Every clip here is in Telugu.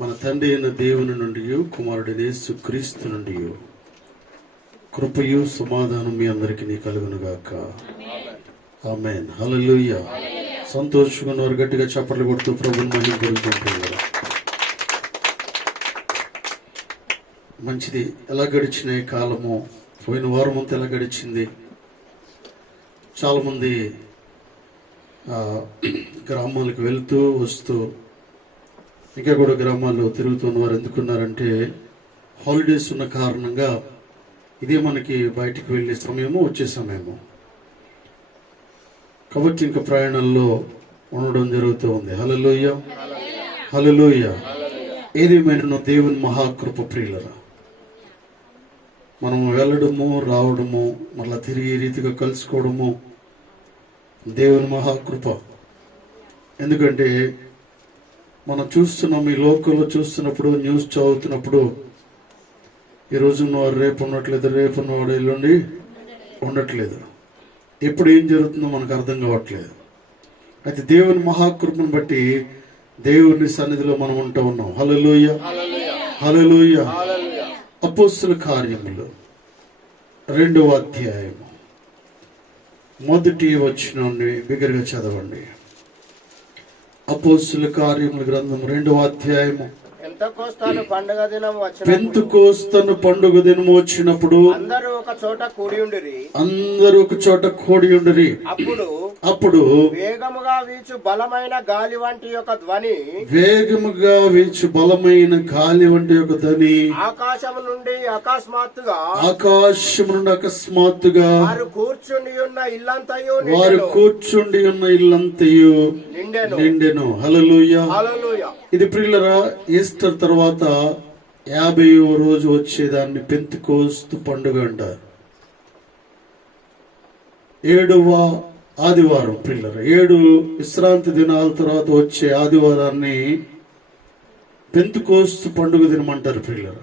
మన తండ్రి అయిన దేవుని నుండి కుమారుడైన యేసుక్రీస్తు నుండి కృపయు సమాధానం మీ అందరికీ కలుగును గాక. ఆమేన్. హల్లెలూయా. సంతోషంగా వారు గట్టిగా చప్పట్లు కొడుతూ ప్రభువుని మహిమపరుచుకుంటున్నారు. మంచిది. ఎలా గడిచిన ఈ కాలము, పోయిన వారం అంతా ఎలా గడిచింది? చాలామంది గ్రామాలకు వెళ్తూ వస్తూ ఇంకా కూడా గ్రామాల్లో తిరుగుతున్న వారు ఎందుకున్నారంటే హాలిడేస్ ఉన్న కారణంగా ఇదే మనకి బయటికి వెళ్ళే సమయము, వచ్చే సమయము కాబట్టి ఇంకా ప్రయాణాల్లో ఉండడం జరుగుతూ ఉంది. హల్లెలూయా, హల్లెలూయా. ఏదేమైనా దేవుని మహాకృప ప్రియులరా, మనం వెళ్ళడము, రావడము, మళ్ళా తిరిగి రీతిగా కలుసుకోవడము దేవుని మహాకృప. ఎందుకంటే మనం చూస్తున్నాం, ఈ లోకంలో చూస్తున్నప్పుడు, న్యూస్ చదువుతున్నప్పుడు ఈరోజు ఉన్నవారు రేపు ఉండట్లేదు, రేపు ఉన్నవాడు ఎల్లుండి ఉండట్లేదు. ఎప్పుడు ఏం జరుగుతుందో మనకు అర్థం కావట్లేదు. అయితే దేవుని మహాకృపను బట్టి దేవుని సన్నిధిలో మనం ఉంటూ ఉన్నాం. హల్లెలూయా, హల్లెలూయా. అపోస్తుల కార్యములు 2వ అధ్యాయము 1వ వచనాన్ని బిగ్గరగా చదవండి. అపోస్తుల కార్యముల గ్రంథం 2వ అధ్యాయము. పెంతెకోస్తు పండుగ దినము వచ్చినప్పుడు అందరూ ఒక చోట కూడి ఉండిరి. అప్పుడు వేగముగా వీచు బలమైన గాలి వంటి ఒక ధ్వని ఆకాశము నుండి అకస్మాత్తుగా వారు కూర్చుండి ఉన్న ఇల్లంతయు నిండెను. హల్లెలూయా. ఇది ప్రియులరా, ఈస్టర్ తర్వాత 50వ రోజు వచ్చేదాన్ని పెంతెకోస్తు పండుగ అంటారు. 7వ ఆదివారం ప్రియులరా, 7 విశ్రాంతి దినాల తర్వాత వచ్చే ఆదివారాన్ని పెంతెకోస్తు పండుగ దినం అంటారు ప్రియులరా.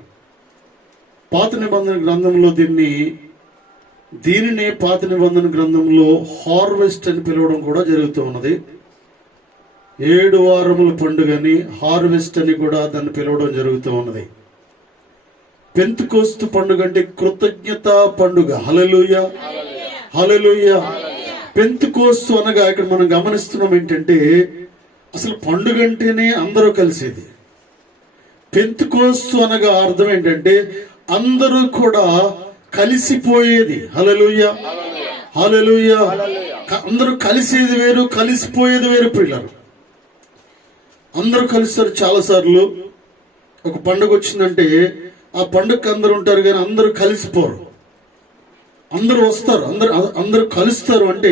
పాత నిబంధన గ్రంథంలో దీనిని పాత నిబంధన గ్రంథంలో హార్వెస్ట్ అని పిలవడం కూడా జరుగుతూ ఉన్నది. 7 వారముల పండుగని హార్వెస్ట్ అని కూడా దాన్ని పిలవడం జరుగుతూ ఉన్నది. పెంతెకోస్తు పండుగ అంటే కృతజ్ఞత పండుగ. హల్లెలూయా, హల్లెలూయా. పెంతెకోస్తు అనగా ఇక్కడ మనం గమనిస్తున్నాం ఏంటంటే అసలు పండుగ అంటేనే అందరూ కలిసేది. పెంతెకోస్తు అనగా అర్థం ఏంటంటే అందరూ కూడా కలిసిపోయేది. హల్లెలూయా, హల్లెలూయా. అందరూ కలిసేది వేరు, కలిసిపోయేది వేరు పిల్లలు. అందరూ కలుస్తారు. చాలాసార్లు ఒక పండుగ వచ్చిందంటే ఆ పండుగకి అందరూ ఉంటారు కానీ అందరూ కలిసిపోరు. అందరూ వస్తారు, అందరూ కలుస్తారు అంటే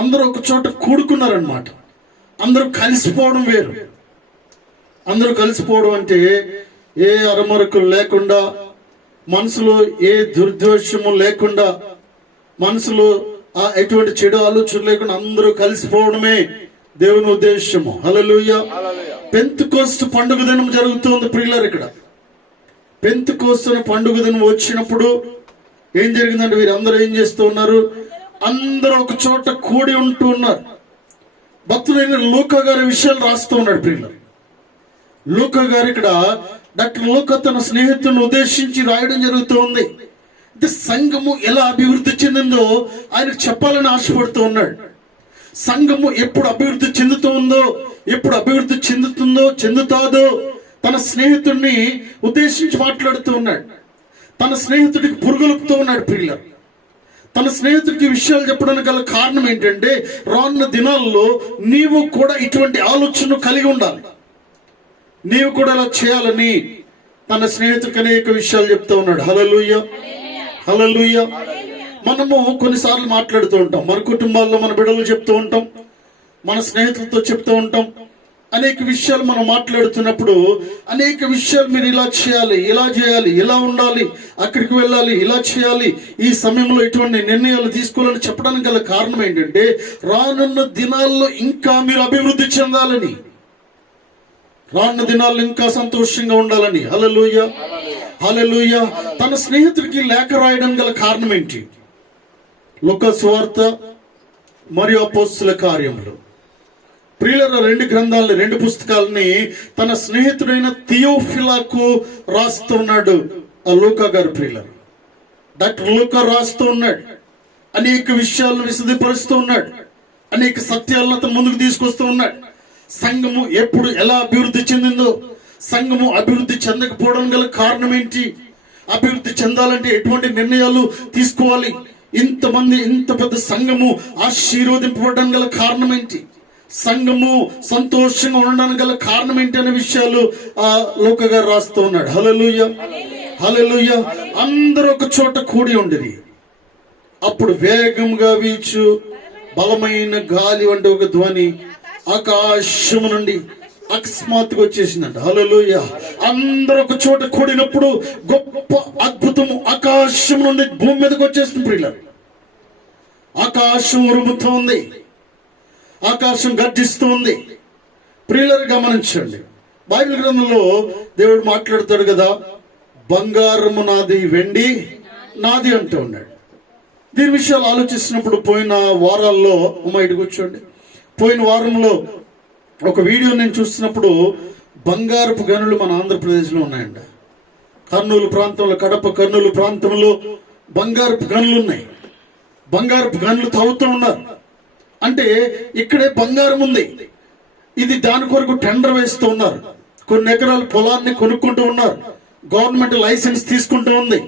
అందరూ ఒక చోట కూడుకున్నారనమాట. అందరూ కలిసిపోవడం వేరు. అందరూ కలిసిపోవడం అంటే ఏ అరమరకులు లేకుండా, మనసులో ఏ దుర్ద్వేషము లేకుండా, మనసులో ఎటువంటి చెడు ఆలోచన లేకుండా అందరూ కలిసిపోవడమే దేవుని ఉద్దేశము. హల్లెలూయా. పెంతెకోస్తు పండుగ దినం జరుగుతుంది ప్రియులారు. ఇక్కడ పెంతెకోస్తు పండుగ దినం వచ్చినప్పుడు ఏం జరిగిందంటే వీరందరూ ఏం చేస్తూ ఉన్నారు? అందరూ ఒక చోట కూడి ఉంటూ ఉన్నారు. భక్తుడైన లూకా గారి విషయాలు రాస్తూ ఉన్నాడు ప్రియులారు. లూకా గారు ఇక్కడ డాక్టర్ లూకా తన స్నేహితులను ఉద్దేశించి రాయడం జరుగుతూ ఉంది. అంటే సంఘము ఎలా అభివృద్ధి చెందిందో ఆయనకు చెప్పాలని ఆశపడుతూ ఉన్నాడు. సంఘము ఎప్పుడు అభివృద్ధి చెందుతుందో, ఎప్పుడు అభివృద్ధి చెందుతాదో తన స్నేహితుడిని ఉద్దేశించి మాట్లాడుతూ ఉన్నాడు. తన స్నేహితుడికి పురుగులుపుతూ ఉన్నాడు ప్రియులారు. తన స్నేహితుడికి విషయాలు చెప్పడానికి గల కారణం ఏంటంటే రానున్న దినాల్లో నీవు కూడా ఇటువంటి ఆలోచన కలిగి ఉండాలి, నీవు కూడా అలా చేయాలని తన స్నేహితుడికి అనేక విషయాలు చెప్తూ ఉన్నాడు. హల్లెలూయా, హల్లెలూయా. మనము కొన్నిసార్లు మాట్లాడుతూ ఉంటాం, మన కుటుంబాల్లో మన బిడ్డలు చెప్తూ ఉంటాం, మన స్నేహితులతో చెప్తూ ఉంటాం. అనేక విషయాలు మనం మాట్లాడుతున్నప్పుడు అనేక విషయాలు మీరు ఇలా చేయాలి, ఇలా చేయాలి, ఇలా ఉండాలి, అక్కడికి వెళ్ళాలి, ఇలా చేయాలి, ఈ సమయంలో ఇటువంటి నిర్ణయాలు తీసుకోవాలని చెప్పడానికి గల కారణం ఏంటంటే రానున్న దినాల్లో ఇంకా మీరు అభివృద్ధి చెందాలని, రానున్న దినాల్లో ఇంకా సంతోషంగా ఉండాలని. హల్లెలూయా, హల్లెలూయా. తన స్నేహితుడికి లేఖ రాయడం గల కారణం ఏంటి? లూకా సువార్త మరియు అపోస్తుల కార్యములు ప్రియులరా, 2 గ్రంథాలని, 2 పుస్తకాలని తన స్నేహితుడైన థియోఫిలాకు రాస్తున్నాడు ఆ లూకా గారు. ప్రియులరు, డాక్టర్ లూకా రాస్తూ ఉన్నాడు. అనేక విషయాలను విశదీపరుస్తూ ఉన్నాడు. అనేక సత్యాలను అతను ముందుకు తీసుకొస్తూ ఉన్నాడు. సంఘము ఎప్పుడు ఎలా అభివృద్ధి చెందిందో, సంఘము అభివృద్ధి చెందకపోవడం గల కారణం ఏంటి, అభివృద్ధి చెందాలంటే ఎటువంటి నిర్ణయాలు తీసుకోవాలి, ఇంతమంది ఇంత పెద్ద సంఘము ఆశీర్వదింపబడడం గల కారణం ఏంటి, సంఘము సంతోషంగా ఉండడానికి గల కారణం ఏంటి అనే విషయాలు ఆ లూకా గారు రాస్తూ ఉన్నాడు. హల్లెలూయా, హల్లెలూయా. అందరూ ఒక చోట కూడి ఉండేది. అప్పుడు వేగంగా వీచు బలమైన గాలి వంటి ఒక ధ్వని ఆకాశము నుండి అకస్మాత్తుగా వచ్చేసిందంట. హల్లెలూయా. అందరూ ఒక చోట కూడినప్పుడు గొప్ప అద్భుతము ఆకాశం నుండి భూమి మీదకి వచ్చేస్తుంది. ప్రియులారా, ఆకాశం ఉరుముతూ ఉంది, ఆకాశం గర్జిస్తూ ఉంది. ప్రియులారా, గమనించండి, బైబిల్ గ్రంథంలో దేవుడు మాట్లాడతాడు కదా, బంగారము నాది, వెండి నాది అంటూ ఉన్నాడు. దీని విషయాలు ఆలోచిస్తున్నప్పుడు పోయిన వారాల్లో, ఇటు కూర్చోండి, పోయిన వారంలో ఒక వీడియో నేను చూస్తున్నప్పుడు బంగారపు గనులు మన ఆంధ్రప్రదేశ్లో ఉన్నాయండి. కర్నూలు ప్రాంతంలో, కడప కర్నూలు ప్రాంతంలో బంగారపు గనులు ఉన్నాయి. బంగారపు గనులు తవ్వుతూ ఉన్నారు. అంటే ఇక్కడే బంగారం ఉంది. ఇది దాని కొరకు టెండర్ వేస్తూ ఉన్నారు. కొన్ని ఎకరాల పొలాన్ని కొనుక్కుంటూ ఉన్నారు. గవర్నమెంట్ లైసెన్స్ తీసుకుంటూ ఉంది.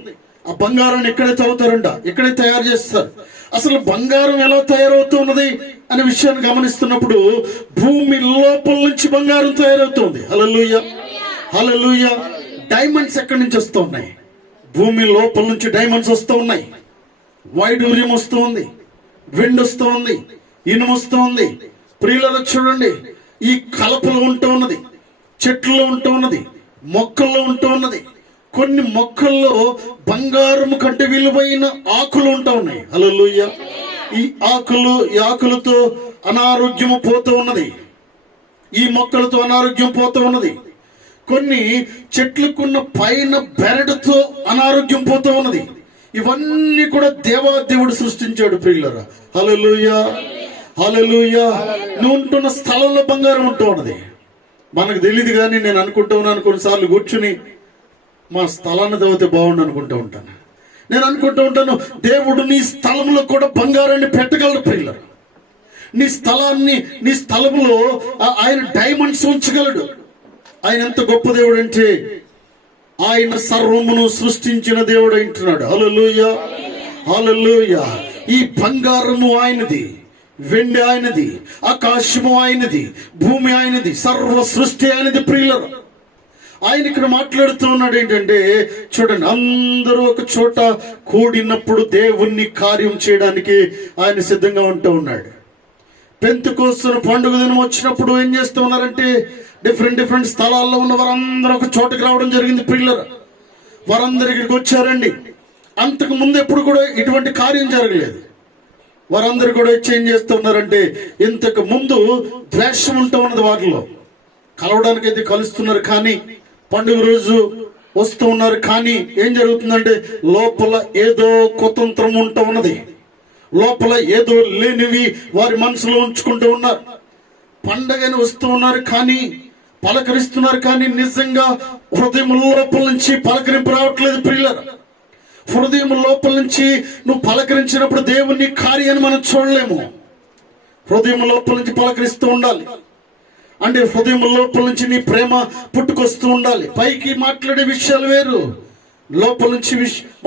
ఆ బంగారాన్ని ఇక్కడే తవ్వుతారంట, ఇక్కడే తయారు చేస్తారు. అసలు బంగారం ఎలా తయారవుతూ ఉన్నది అనే విషయాన్ని గమనిస్తున్నప్పుడు భూమి లోపల నుంచి బంగారం తయారవుతుంది. హల్లెలూయా, హల్లెలూయా. డైమండ్స్ ఎక్కడి నుంచి వస్తూ ఉన్నాయి? భూమి లోపల నుంచి డైమండ్స్ వస్తూ ఉన్నాయి. వైడూర్యం వస్తూ ఉంది, వెండి వస్తూ ఉంది, ఇనుము వస్తూ ఉంది. ప్రియులను చూడండి, ఈ కలపలో ఉంటూ ఉన్నది, చెట్లలో ఉంటూ ఉన్నది, మొక్కల్లో ఉంటూ ఉన్నది. కొన్ని మొక్కల్లో బంగారం కంటే విలువైన ఆకులు ఉంటూ ఉన్నాయి. హల్లెలూయా. ఈ ఆకులతో అనారోగ్యము పోతూ ఉన్నది. ఈ మొక్కలతో అనారోగ్యం పోతూ ఉన్నది. కొన్ని చెట్లకున్న పైన బెరడుతో అనారోగ్యం పోతూ ఉన్నది. ఇవన్నీ కూడా దేవాదేవుడు సృష్టించాడు. ప్రియులారా, హల్లెలూయా, హల్లెలూయా. నువ్వు ఉంటున్న స్థలంలో బంగారం ఉంటూ ఉన్నది. మనకు తెలియదు, కానీ నేను అనుకుంటూ ఉన్నాను, కొన్నిసార్లు కూర్చుని మా స్థలాన్ని తవ్వితే బాగుండు అనుకుంటూ ఉంటాను. నేను అనుకుంటూ ఉంటాను, దేవుడు నీ స్థలంలో కూడా బంగారాన్ని పెట్టగలడు. ప్రియులారా, నీ స్థలాన్ని, నీ స్థలంలో ఆయన డైమండ్స్ ఉంచగలడు. ఆయన ఎంత గొప్ప దేవుడు అంటే ఆయన సర్వమును సృష్టించిన దేవుడు అంటున్నాడు. హల్లెలూయా, హల్లెలూయా. ఈ బంగారము ఆయనది, వెండి ఆయనది, ఆకాశము ఆయనది, భూమి ఆయనది, సర్వ సృష్టి ఆయనది. ప్రియులారా, ఆయన ఇక్కడ మాట్లాడుతూ ఉన్నాడు ఏంటంటే, చూడండి, అందరూ ఒక చోట కూడినప్పుడు దేవుణ్ణి కార్యం చేయడానికి ఆయన సిద్ధంగా ఉంటూ ఉన్నాడు. పెంతెకోస్తు పండుగ దినం వచ్చినప్పుడు ఏం చేస్తూ ఉన్నారంటే, డిఫరెంట్ స్థలాల్లో ఉన్న వారందరూ ఒక చోటకి రావడం జరిగింది. ప్రియులారా, వారందరూ ఇక్కడికి వచ్చారండి. అంతకు ముందు ఎప్పుడు కూడా ఇటువంటి కార్యం జరగలేదు. వారందరూ కూడా వచ్చి ఏం చేస్తూ ఉన్నారంటే, ఇంతకు ముందు ద్వేషం ఉంటూ ఉన్నది వారిలో. కలవడానికి అయితే కలుస్తున్నారు, కానీ పండుగ రోజు వస్తూ ఉన్నారు, కానీ ఏం జరుగుతుందంటే లోపల ఏదో కుతంత్రం ఉంటూ ఉన్నది. లోపల ఏదో లేనివి వారి మనసులో ఉంచుకుంటూ ఉన్నారు. పండగని వస్తూ ఉన్నారు, కానీ పలకరిస్తున్నారు, కానీ నిజంగా హృదయం లోపల నుంచి పలకరింపు రావట్లేదు. ప్రియులారా, హృదయం లోపల నుంచి నువ్వు పలకరించినప్పుడు దేవుని కార్యాన్ని మనం చూడలేము. హృదయం లోపల నుంచి పలకరిస్తూ ఉండాలి. అంటే హృదయం లోపల నుంచి నీ ప్రేమ పుట్టుకొస్తూ ఉండాలి. పైకి మాట్లాడే విషయాలు వేరు, లోపల నుంచి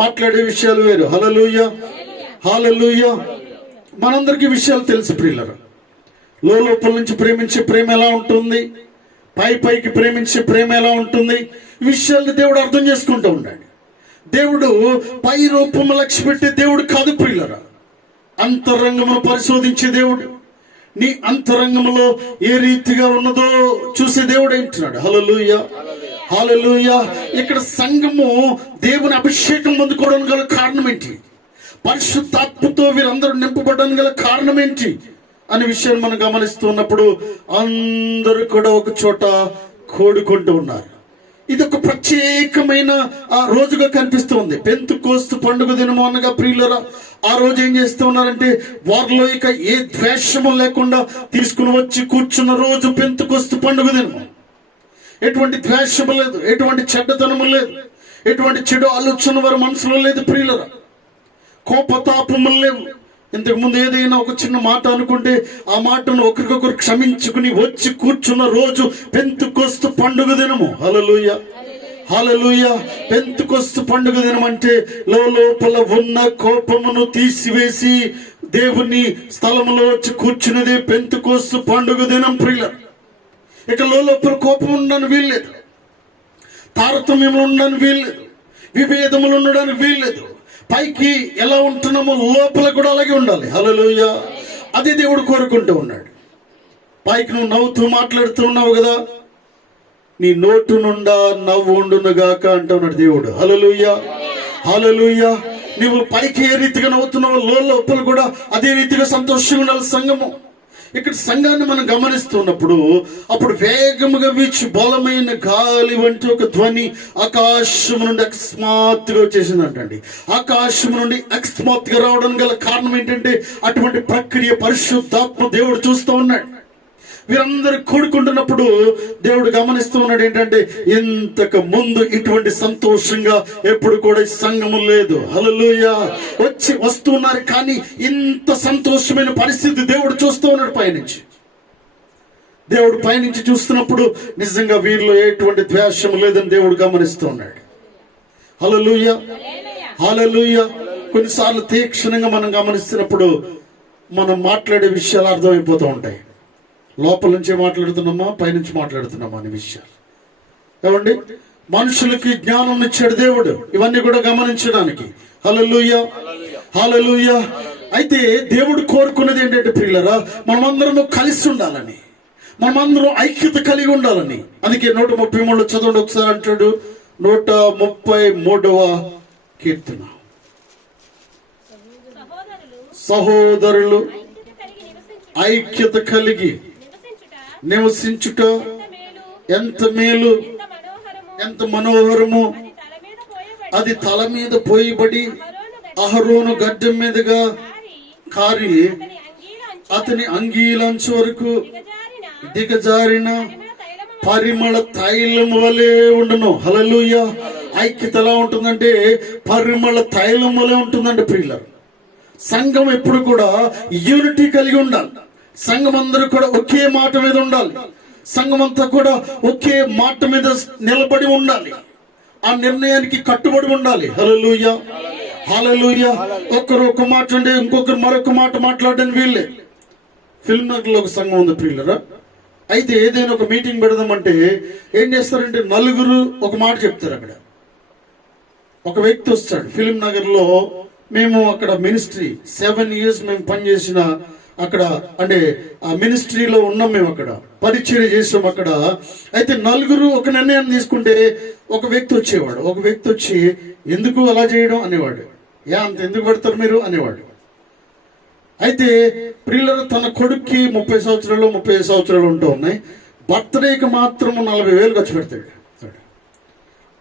మాట్లాడే విషయాలు వేరు. హల్లెలూయా, హల్లెలూయా. మనందరికీ విషయాలు తెలుసు ప్రియులారా. లోపల నుంచి ప్రేమించే ప్రేమ ఎలా ఉంటుంది, పైకి ప్రేమించే ప్రేమ ఎలా ఉంటుంది, ఈ విషయాన్ని దేవుడు అర్థం చేసుకుంటూ ఉన్నాడు. దేవుడు పై రూపము లక్ష్య పెట్టే దేవుడు కాదు ప్రియులారా. అంతరంగమును పరిశోధించే దేవుడు. నీ అంతరంగంలో ఏ రీతిగా ఉన్నదో చూసే దేవుడు అంటున్నాడు. హల్లెలూయా, హల్లెలూయా. ఇక్కడ సంఘము దేవుని అభిషేకం పొందుకోవడానికి గల కారణం ఏంటి, పరిశుద్ధాత్మతో వీరందరూ నింపబడడానికి గల కారణం ఏంటి అనే విషయాన్ని మనం గమనిస్తున్నప్పుడు అందరూ కూడా ఒక చోట కూడుకుంటూ ఉన్నారు. ఇది ఒక ప్రత్యేకమైన రోజుగా కనిపిస్తుంది. పెంతెకోస్తు పండుగ దినము అనగా ప్రియులారా, ఆ రోజు ఏం చేస్తూ ఉన్నారంటే వారిలో ఇక ఏ ద్వేషము లేకుండా తీసుకుని వచ్చి కూర్చున్న రోజు పెంతెకొస్తు పండుగ దినము. ఎటువంటి ద్వేషము లేదు, ఎటువంటి చెడ్డతనము లేదు, ఎటువంటి చెడు ఆలోచన వారి మనసులో లేదు ప్రియులరా. కోపతాపములు లేవు. ఇంతకు ముందు ఏదైనా ఒక చిన్న మాట అనుకుంటే ఆ మాటను ఒకరికొకరు క్షమించుకుని వచ్చి కూర్చున్న రోజు పెంతెకొస్తు పండుగ దినము. హల్లెలూయా, హల్లెలూయా. పెంతెకొస్తు పండుగ దినం అంటే లోపల ఉన్న కోపమును తీసివేసి దేవుని స్థలములో వచ్చి కూర్చున్నదే పెంతెకొస్తు పండుగ దినం ప్రియులరా. ఇక లోపల కోపం ఉండడానికి వీల్లేదు, తారతమ్యములు ఉండడానికి వీల్లేదు, విభేదములు ఉండడానికి వీల్లేదు. పైకి ఎలా ఉంటున్నామో లోపల కూడా అలాగే ఉండాలి. హల్లెలూయా. అది దేవుడు కోరుకుంటూ ఉన్నాడు. పైకి నువ్వు నవ్వుతూ మాట్లాడుతూ ఉన్నావు కదా, నీ నోటు నుండా నవ్వు ఉండునుగాక అంటున్నాడు దేవుడు. హల్లెలూయా, హల్లెలూయా. నువ్వు పైకి ఏ రీతిగా నవ్వుతున్నావు లోపల కూడా అదే రీతిగా సంతోషంగా ఉండాలి సంఘము. ఇక్కడ సంఘాన్ని మనం గమనిస్తున్నప్పుడు అప్పుడు వేగముగా వీచి బలమైన గాలి వంటి ఒక ధ్వని ఆకాశము నుండి అకస్మాత్తుగా వచ్చేసిందంటండి. ఆకాశము నుండి అకస్మాత్తుగా రావడం గల కారణం ఏంటంటే అటువంటి ప్రక్రియ పరిశుద్ధాత్మ దేవుడు చూస్తూ ఉన్నాడు. వీరందరూ కూడుకుంటున్నప్పుడు దేవుడు గమనిస్తూ ఉన్నాడు ఏంటంటే ఇంతకు ముందు ఇటువంటి సంతోషంగా ఎప్పుడు కూడా ఈ సంఘము లేదు. హల్లెలూయా. వస్తున్నారు కానీ ఇంత సంతోషమైన పరిస్థితి దేవుడు చూస్తూ ఉన్నాడు పైనుంచి. దేవుడు పైనుంచి చూస్తున్నప్పుడు నిజంగా వీరిలో ఎటువంటి ద్వేషం లేదని దేవుడు గమనిస్తూ ఉన్నాడు. హల్లెలూయా, హల్లెలూయా. కొన్నిసార్లు తీక్షణంగా మనం గమనిస్తున్నప్పుడు మనం మాట్లాడే విషయాలు అర్థమైపోతూ ఉంటాయి. లోపల నుంచే మాట్లాడుతున్నామా, పైనుంచి మాట్లాడుతున్నామా అనే విషయాలు. ఏమండి, మనుషులకి జ్ఞానం ఇచ్చాడు దేవుడు ఇవన్నీ కూడా గమనించడానికి. హల్లెలూయా, హల్లెలూయా. అయితే దేవుడు కోరుకున్నది ఏంటంటే ప్రియులరా, మనమందరం కలిసి ఉండాలని, మనమందరం ఐక్యత కలిగి ఉండాలని. అందుకే 133 చదవండి ఒకసారి అంటాడు. 133వ కీర్తన. సహోదరులు ఐక్యత కలిగి నివసించుట ఎంత మేలు, ఎంత మనోహరము. అది తల మీద పోయబడి అహరోను గడ్డం మీదుగా కారి అతని అంగీలంచు వరకు దిగజారిన పరిమళ తైలము వలె ఉండును. హల్లెలూయా. ఐక్యత ఎలా ఉంటుందంటే పరిమళ తైలం వలె ఉంటుందండి ప్రియులారా. సంఘం ఎప్పుడు కూడా యూనిటీ కలిగి ఉండాలి. సంఘం అందరూ కూడా ఒకే మాట మీద ఉండాలి. సంఘం అంతా కూడా ఒకే మాట మీద నిలబడి ఉండాలి. ఆ నిర్ణయానికి కట్టుబడి ఉండాలి. హల్లెలూయా, హల్లెలూయా. ఒకరు ఒక మాట అంటే ఇంకొకరు మరొక మాట మాట్లాడడానికి వీళ్ళే. ఫిల్మ్ నగర్ లో ఒక సంఘం ఉంది ప్రియులరా. అయితే ఏదైనా ఒక మీటింగ్ పెడదామంటే ఏం చేస్తారంటే నలుగురు ఒక మాట చెప్తారు. అక్కడ ఒక వ్యక్తి వస్తాడు. ఫిల్మ్ నగర్ లో మేము అక్కడ మినిస్ట్రీ 7 years మేము పనిచేసిన అక్కడ, అంటే ఆ మినిస్ట్రీలో ఉన్నాం, మేము అక్కడ పరిచర్య చేసాం అక్కడ. అయితే నలుగురు ఒక నిర్ణయాన్ని తీసుకుంటే ఒక వ్యక్తి వచ్చేవాడు. ఒక వ్యక్తి వచ్చి ఎందుకు అలా చేయడం అనేవాడు. అంత ఎందుకు పెడతారు మీరు అనేవాడు. అయితే ప్రియులరు తన కొడుక్కి 30 సంవత్సరాలు 35 సంవత్సరాలు ఉంటూ ఉన్నాయి. బర్త్డేకి మాత్రం 40,000 ఖర్చు పెడతాడు.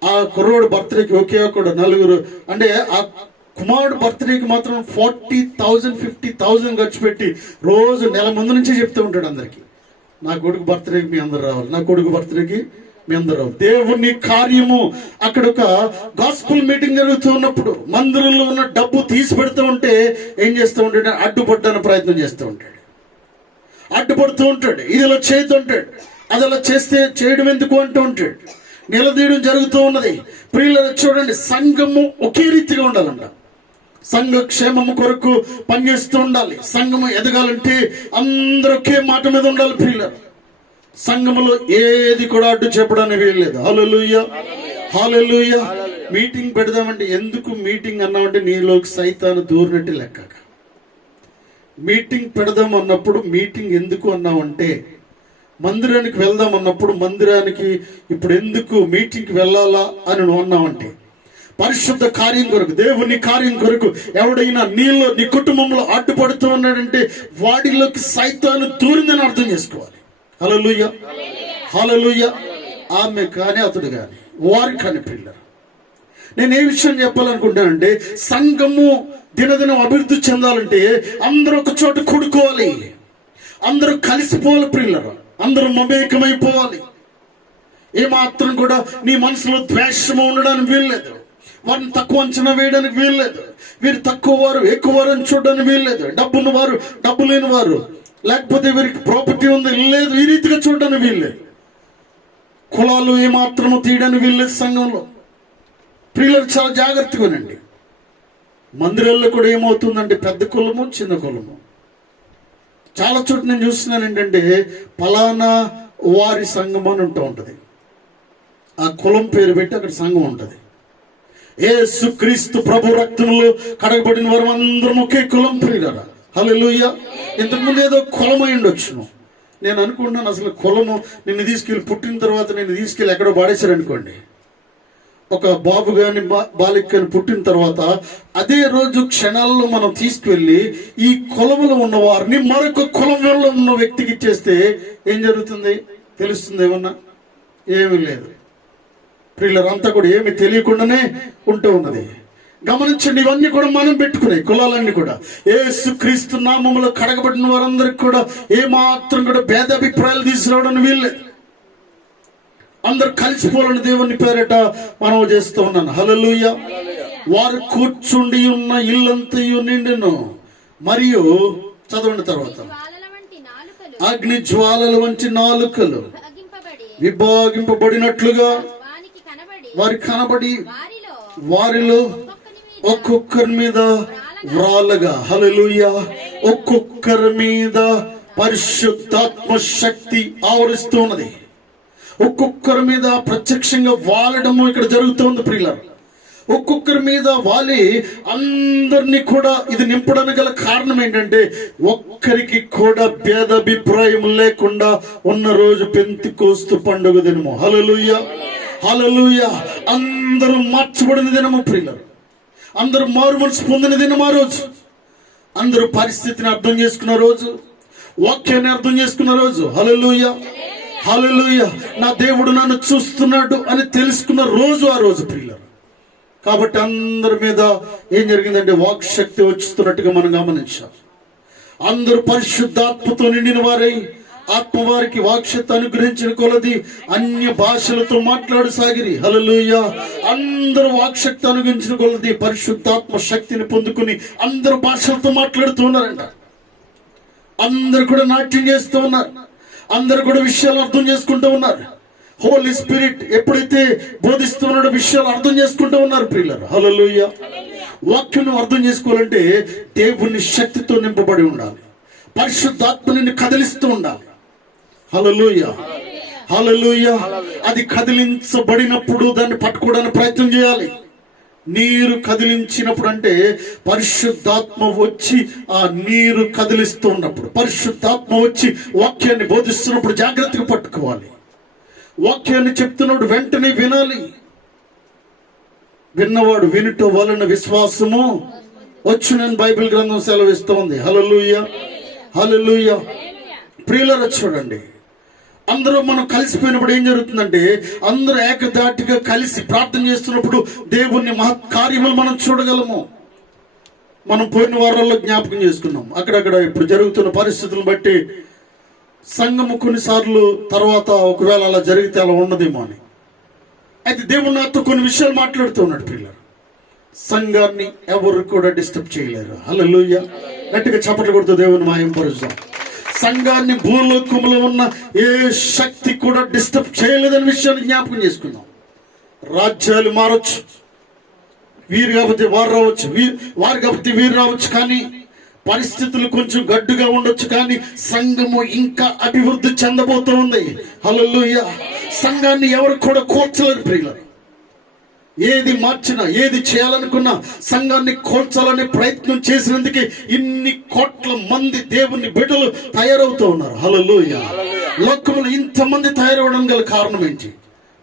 ఆ కుర్రోడు బర్త్డేకి ఒకే ఒకడు నలుగురు, అంటే ఆ కుమారుడు బర్త్డేకి మాత్రం 40,000 50,000 ఖర్చు పెట్టి రోజు నెల ముందు నుంచి చెప్తూ ఉంటాడు అందరికి, నా కొడుకు బర్త్డేకి మీ అందరు రావాలి, నా కొడుకు బర్త్డేకి మీ అందరు రావాలి. దేవుని కార్యము అక్కడ ఒక గాస్పుల్ మీటింగ్ జరుగుతూ ఉన్నప్పుడు మందిరంలో ఉన్న డబ్బు తీసి పెడుతూ ఉంటే ఏం చేస్తూ ఉంటాడు, అడ్డుపడ్డానికి ప్రయత్నం చేస్తూ ఉంటాడు, అడ్డుపడుతూ ఉంటాడు. ఇది ఇలా చేస్తుంటాడు, అది అలా చేస్తే చేయడం ఎందుకు అంటూ ఉంటాడు. నిలదీయడం జరుగుతూ ఉన్నది. ప్రియులను చూడండి, సంఘము ఒకే రీతిగా ఉండాలంట. సంఘ క్షేమము కొరకు పనిచేస్తూ ఉండాలి. సంఘము ఎదగాలంటే అందరూ ఒకే మాట మీద ఉండాలి. ప్రియులను సంఘములో ఏది కూడా అడ్డు చెప్పడానికి వీల్లేదు. హల్లెలూయా, హల్లెలూయా. మీటింగ్ పెడదామంటే ఎందుకు మీటింగ్ అన్నామంటే నీలోకి సైతాను దూరినట్టు లెక్క. మీటింగ్ పెడదాం అన్నప్పుడు మీటింగ్ ఎందుకు అన్నామంటే మందిరానికి వెళ్దాం అన్నప్పుడు మందిరానికి ఇప్పుడు ఎందుకు మీటింగ్కి వెళ్ళాలా అని నువ్వు అన్నావంటే పరిశుద్ధ కార్యం కొరకు, దేవుని కార్యం కొరకు ఎవడైనా నీలో నీ కుటుంబంలో అడ్డుపడుతూ ఉన్నాడంటే వాడిలోకి సైతాను దూరిందని అర్థం చేసుకోవాలి. హల్లెలూయా, హల్లెలూయా. ఆమె కానీ అతడు కానీ వారి కానీ పిల్లలు నేను ఏ విషయం చెప్పాలనుకుంటానంటే, సంఘము దినదినం అభివృద్ధి చెందాలంటే అందరూ ఒక చోట కూడుకోవాలి, అందరూ కలిసిపోవాలి ప్రియులారా, అందరూ మమేకమైపోవాలి. ఏమాత్రం కూడా నీ మనసులో ద్వేషము ఉండడానికి వీల్లేదు, వారిని తక్కువ అంచనా వేయడానికి వీల్లేదు, వీరు తక్కువ వారు ఎక్కువ వారు అని చూడడానికి వీల్లేదు, డబ్బున్న వారు డబ్బు లేని వారు, లేకపోతే వీరికి ప్రాపర్టీ ఉంది లేదు, ఈ రీతిగా చూడడానికి వీల్లేదు. కులాలు ఏమాత్రము తీయడానికి వీల్లేదు సంఘంలో. ప్రియులకు చాలా జాగ్రత్తగా వినండి. మందిరాల్లో కూడా ఏమవుతుందంటే పెద్ద కులము చిన్న కులము. చాలా చోట్ల నేను చూస్తున్నాను ఏంటంటే, ఫలానా వారి సంఘం అని ఉంటూ ఉంటుంది, ఆ కులం పేరు పెట్టి అక్కడ సంఘం ఉంటుంది. యేసుక్రీస్తు ప్రభు రక్తంలో కడగబడిన వారు అందరం ఒకే కులం ప్రియులారా. హల్లెలూయా. ఇంతకుముందు ఏదో కులం అయి ఉండొచ్చును. నేను అనుకుంటున్నాను అసలు కులము, నిన్ను తీసుకెళ్ళి పుట్టిన తర్వాత నిన్ను తీసుకెళ్ళి ఎక్కడో పాడేశారు అనుకోండి, ఒక బాబు కానీ బాలిక కానీ పుట్టిన తర్వాత అదే రోజు క్షణాల్లో మనం తీసుకువెళ్ళి ఈ కులంలో ఉన్న వారిని మరొక కులంలో ఉన్న వ్యక్తికి ఇచ్చేస్తే ఏం జరుగుతుంది తెలుస్తుంది? ఏమన్నా ఏమీ లేదు. ప్రియులంతా కూడా ఏమి తెలియకుండానే ఉంటూ ఉన్నది. గమనించండి, ఇవన్నీ కూడా మనం పెట్టుకున్నాయి కులాలన్నీ కూడా. యేసుక్రీస్తు నామములో కడగబడిన వారందరికి కూడా ఏమాత్రం కూడా భేదాభిప్రాయాలు తీసుకురావడానికి వీల్లేదు. అందరు కలిసిపోవాలని దేవుని పేరట మనం చేస్తూ ఉన్నాను. హల్లెలూయా. వారు కూర్చుండి ఉన్న ఇల్లంతయు నిండెను, మరియు చదవండి తర్వాత, అగ్ని జ్వాలల వంటి నాలుకలు విభాగింపబడినట్లుగా వారికి కనబడి వారిలో ఒక్కొక్కరి మీద వ్రాలగా. హల్లెలూయా. ఒక్కొక్కరి మీద పరిశుద్ధాత్మ శక్తి ఆవరిస్తున్నది. ఒక్కొక్కరి మీద ప్రత్యక్షంగా వాలడము ఇక్కడ జరుగుతుంది ప్రియులారా. ఒక్కొక్కరి మీద వాలి అందరినీ కూడా ఇది నింపడానికి గల కారణం ఏంటంటే, ఒక్కరికి కూడా భేదాభిప్రాయం లేకుండా ఉన్న రోజు పెంతెకోస్తు పండుగ దినము. హల్లెలూయా. హల్లెలూయా. అందరూ మార్చబడిన దినము ప్రియులారా. అందరూ మారు మనసు పొందిన దినం ఆ రోజు. అందరూ పరిస్థితిని అర్థం చేసుకున్న రోజు, వాక్యాన్ని అర్థం చేసుకున్న రోజు. హల్లెలూయా. హల్లెలూయా. నా దేవుడు నన్ను చూస్తున్నాడు అని తెలుసుకున్న రోజు ఆ రోజు ప్రియులారా. కాబట్టి అందరి మీద ఏం జరిగిందంటే వాక్ శక్తి వచ్చుతున్నట్టుగా మనం గమనించాం. అందరూ పరిశుద్ధాత్మతో నిండిన వారై ఆత్మ వారికి వాక్శక్తి అనుగ్రహించిన కొలది అన్య భాషలతో మాట్లాడసాగిరి. హల్లెలూయా. అందరూ వాక్శక్తి అనుగ్రహించిన కొలది పరిశుద్ధాత్మ శక్తిని పొందుకుని అందరూ భాషలతో మాట్లాడుతూ ఉన్నారంట. అందరు కూడా నాట్యం చేస్తూ ఉన్నారు, అందరు కూడా విషయాలు అర్థం చేసుకుంటూ ఉన్నారు. హోలీ స్పిరిట్ ఎప్పుడైతే బోధిస్తున్నాడో విషయాలు అర్థం చేసుకుంటూ ఉన్నారు ప్రియులారా. హల్లెలూయా. వాక్యం అర్థం చేసుకోవాలంటే దేవుని శక్తితో నింపబడి ఉండాలి, పరిశుద్ధాత్మ నిన్ను కదిలిస్తూ ఉండాలి. హల్లెలూయా. హల్లెలూయా. అది కదిలించబడినప్పుడు దాన్ని పట్టుకోవడానికి ప్రయత్నం చేయాలి. నీరు కదిలించినప్పుడు అంటే పరిశుద్ధాత్మ వచ్చి ఆ నీరు కదిలిస్తూ ఉన్నప్పుడు, పరిశుద్ధాత్మ వచ్చి వాక్యాన్ని బోధిస్తున్నప్పుడు జాగ్రత్తగా పట్టుకోవాలి. వాక్యాన్ని చెప్తున్నప్పుడు వెంటనే వినాలి. విన్నవాడు వినుట వలన విశ్వాసము వచ్చునని బైబిల్ గ్రంథం సెలవిస్తోంది. హల్లెలూయా. హల్లెలూయా. ప్రియులారా చూడండి, అందరూ మనం కలిసిపోయినప్పుడు ఏం జరుగుతుందంటే, అందరూ ఏకదాటిగా కలిసి ప్రార్థన చేస్తున్నప్పుడు దేవుని మహత్ కార్యములు మనం చూడగలము. మనం పోయిన వారాల్లో జ్ఞాపకం చేసుకున్నాం. అక్కడక్కడ ఇప్పుడు జరుగుతున్న పరిస్థితులను బట్టి సంఘము కొన్నిసార్లు తర్వాత ఒకవేళ అలా జరిగితే అలా ఉండదేమో అని. అయితే దేవుడు నాతో కొన్ని విషయాలు మాట్లాడుతున్నాడు పిల్లలు. సంఘాన్ని ఎవరు కూడా డిస్టర్బ్ చేయలేరు. హల్లెలూయా. గట్టిగా చప్పట్లు కొడుతూ దేవుని మాయంపరుస్తాం. సంఘాన్ని భూలోకంలో ఉన్న ఏ శక్తి కూడా డిస్టర్బ్ చేయలేదనే విషయాన్ని జ్ఞాపకం చేసుకుందాం. రాజ్యాలు మారచ్చు, వీరు కాకపోతే వారు రావచ్చు, వారు కాకపోతే వీరు రావచ్చు, కానీ పరిస్థితులు కొంచెం గడ్డుగా ఉండొచ్చు, కానీ సంఘము ఇంకా అభివృద్ధి చెందబోతూ ఉంది. హల్లెలూయా. సంఘాన్ని ఎవరు కూడా కూల్చలేరు ప్రియులారా. ఏది మార్చినా, ఏది చేయాలనుకున్నా సంఘాన్ని కోల్చాలనే ప్రయత్నం చేసినందుకే ఇన్ని కోట్ల మంది దేవుని బిడ్డలు తయారవుతూ ఉన్నారు. హల్లెలూయా. లోకంలో ఇంతమంది తయారవడం గల కారణం ఏంటి?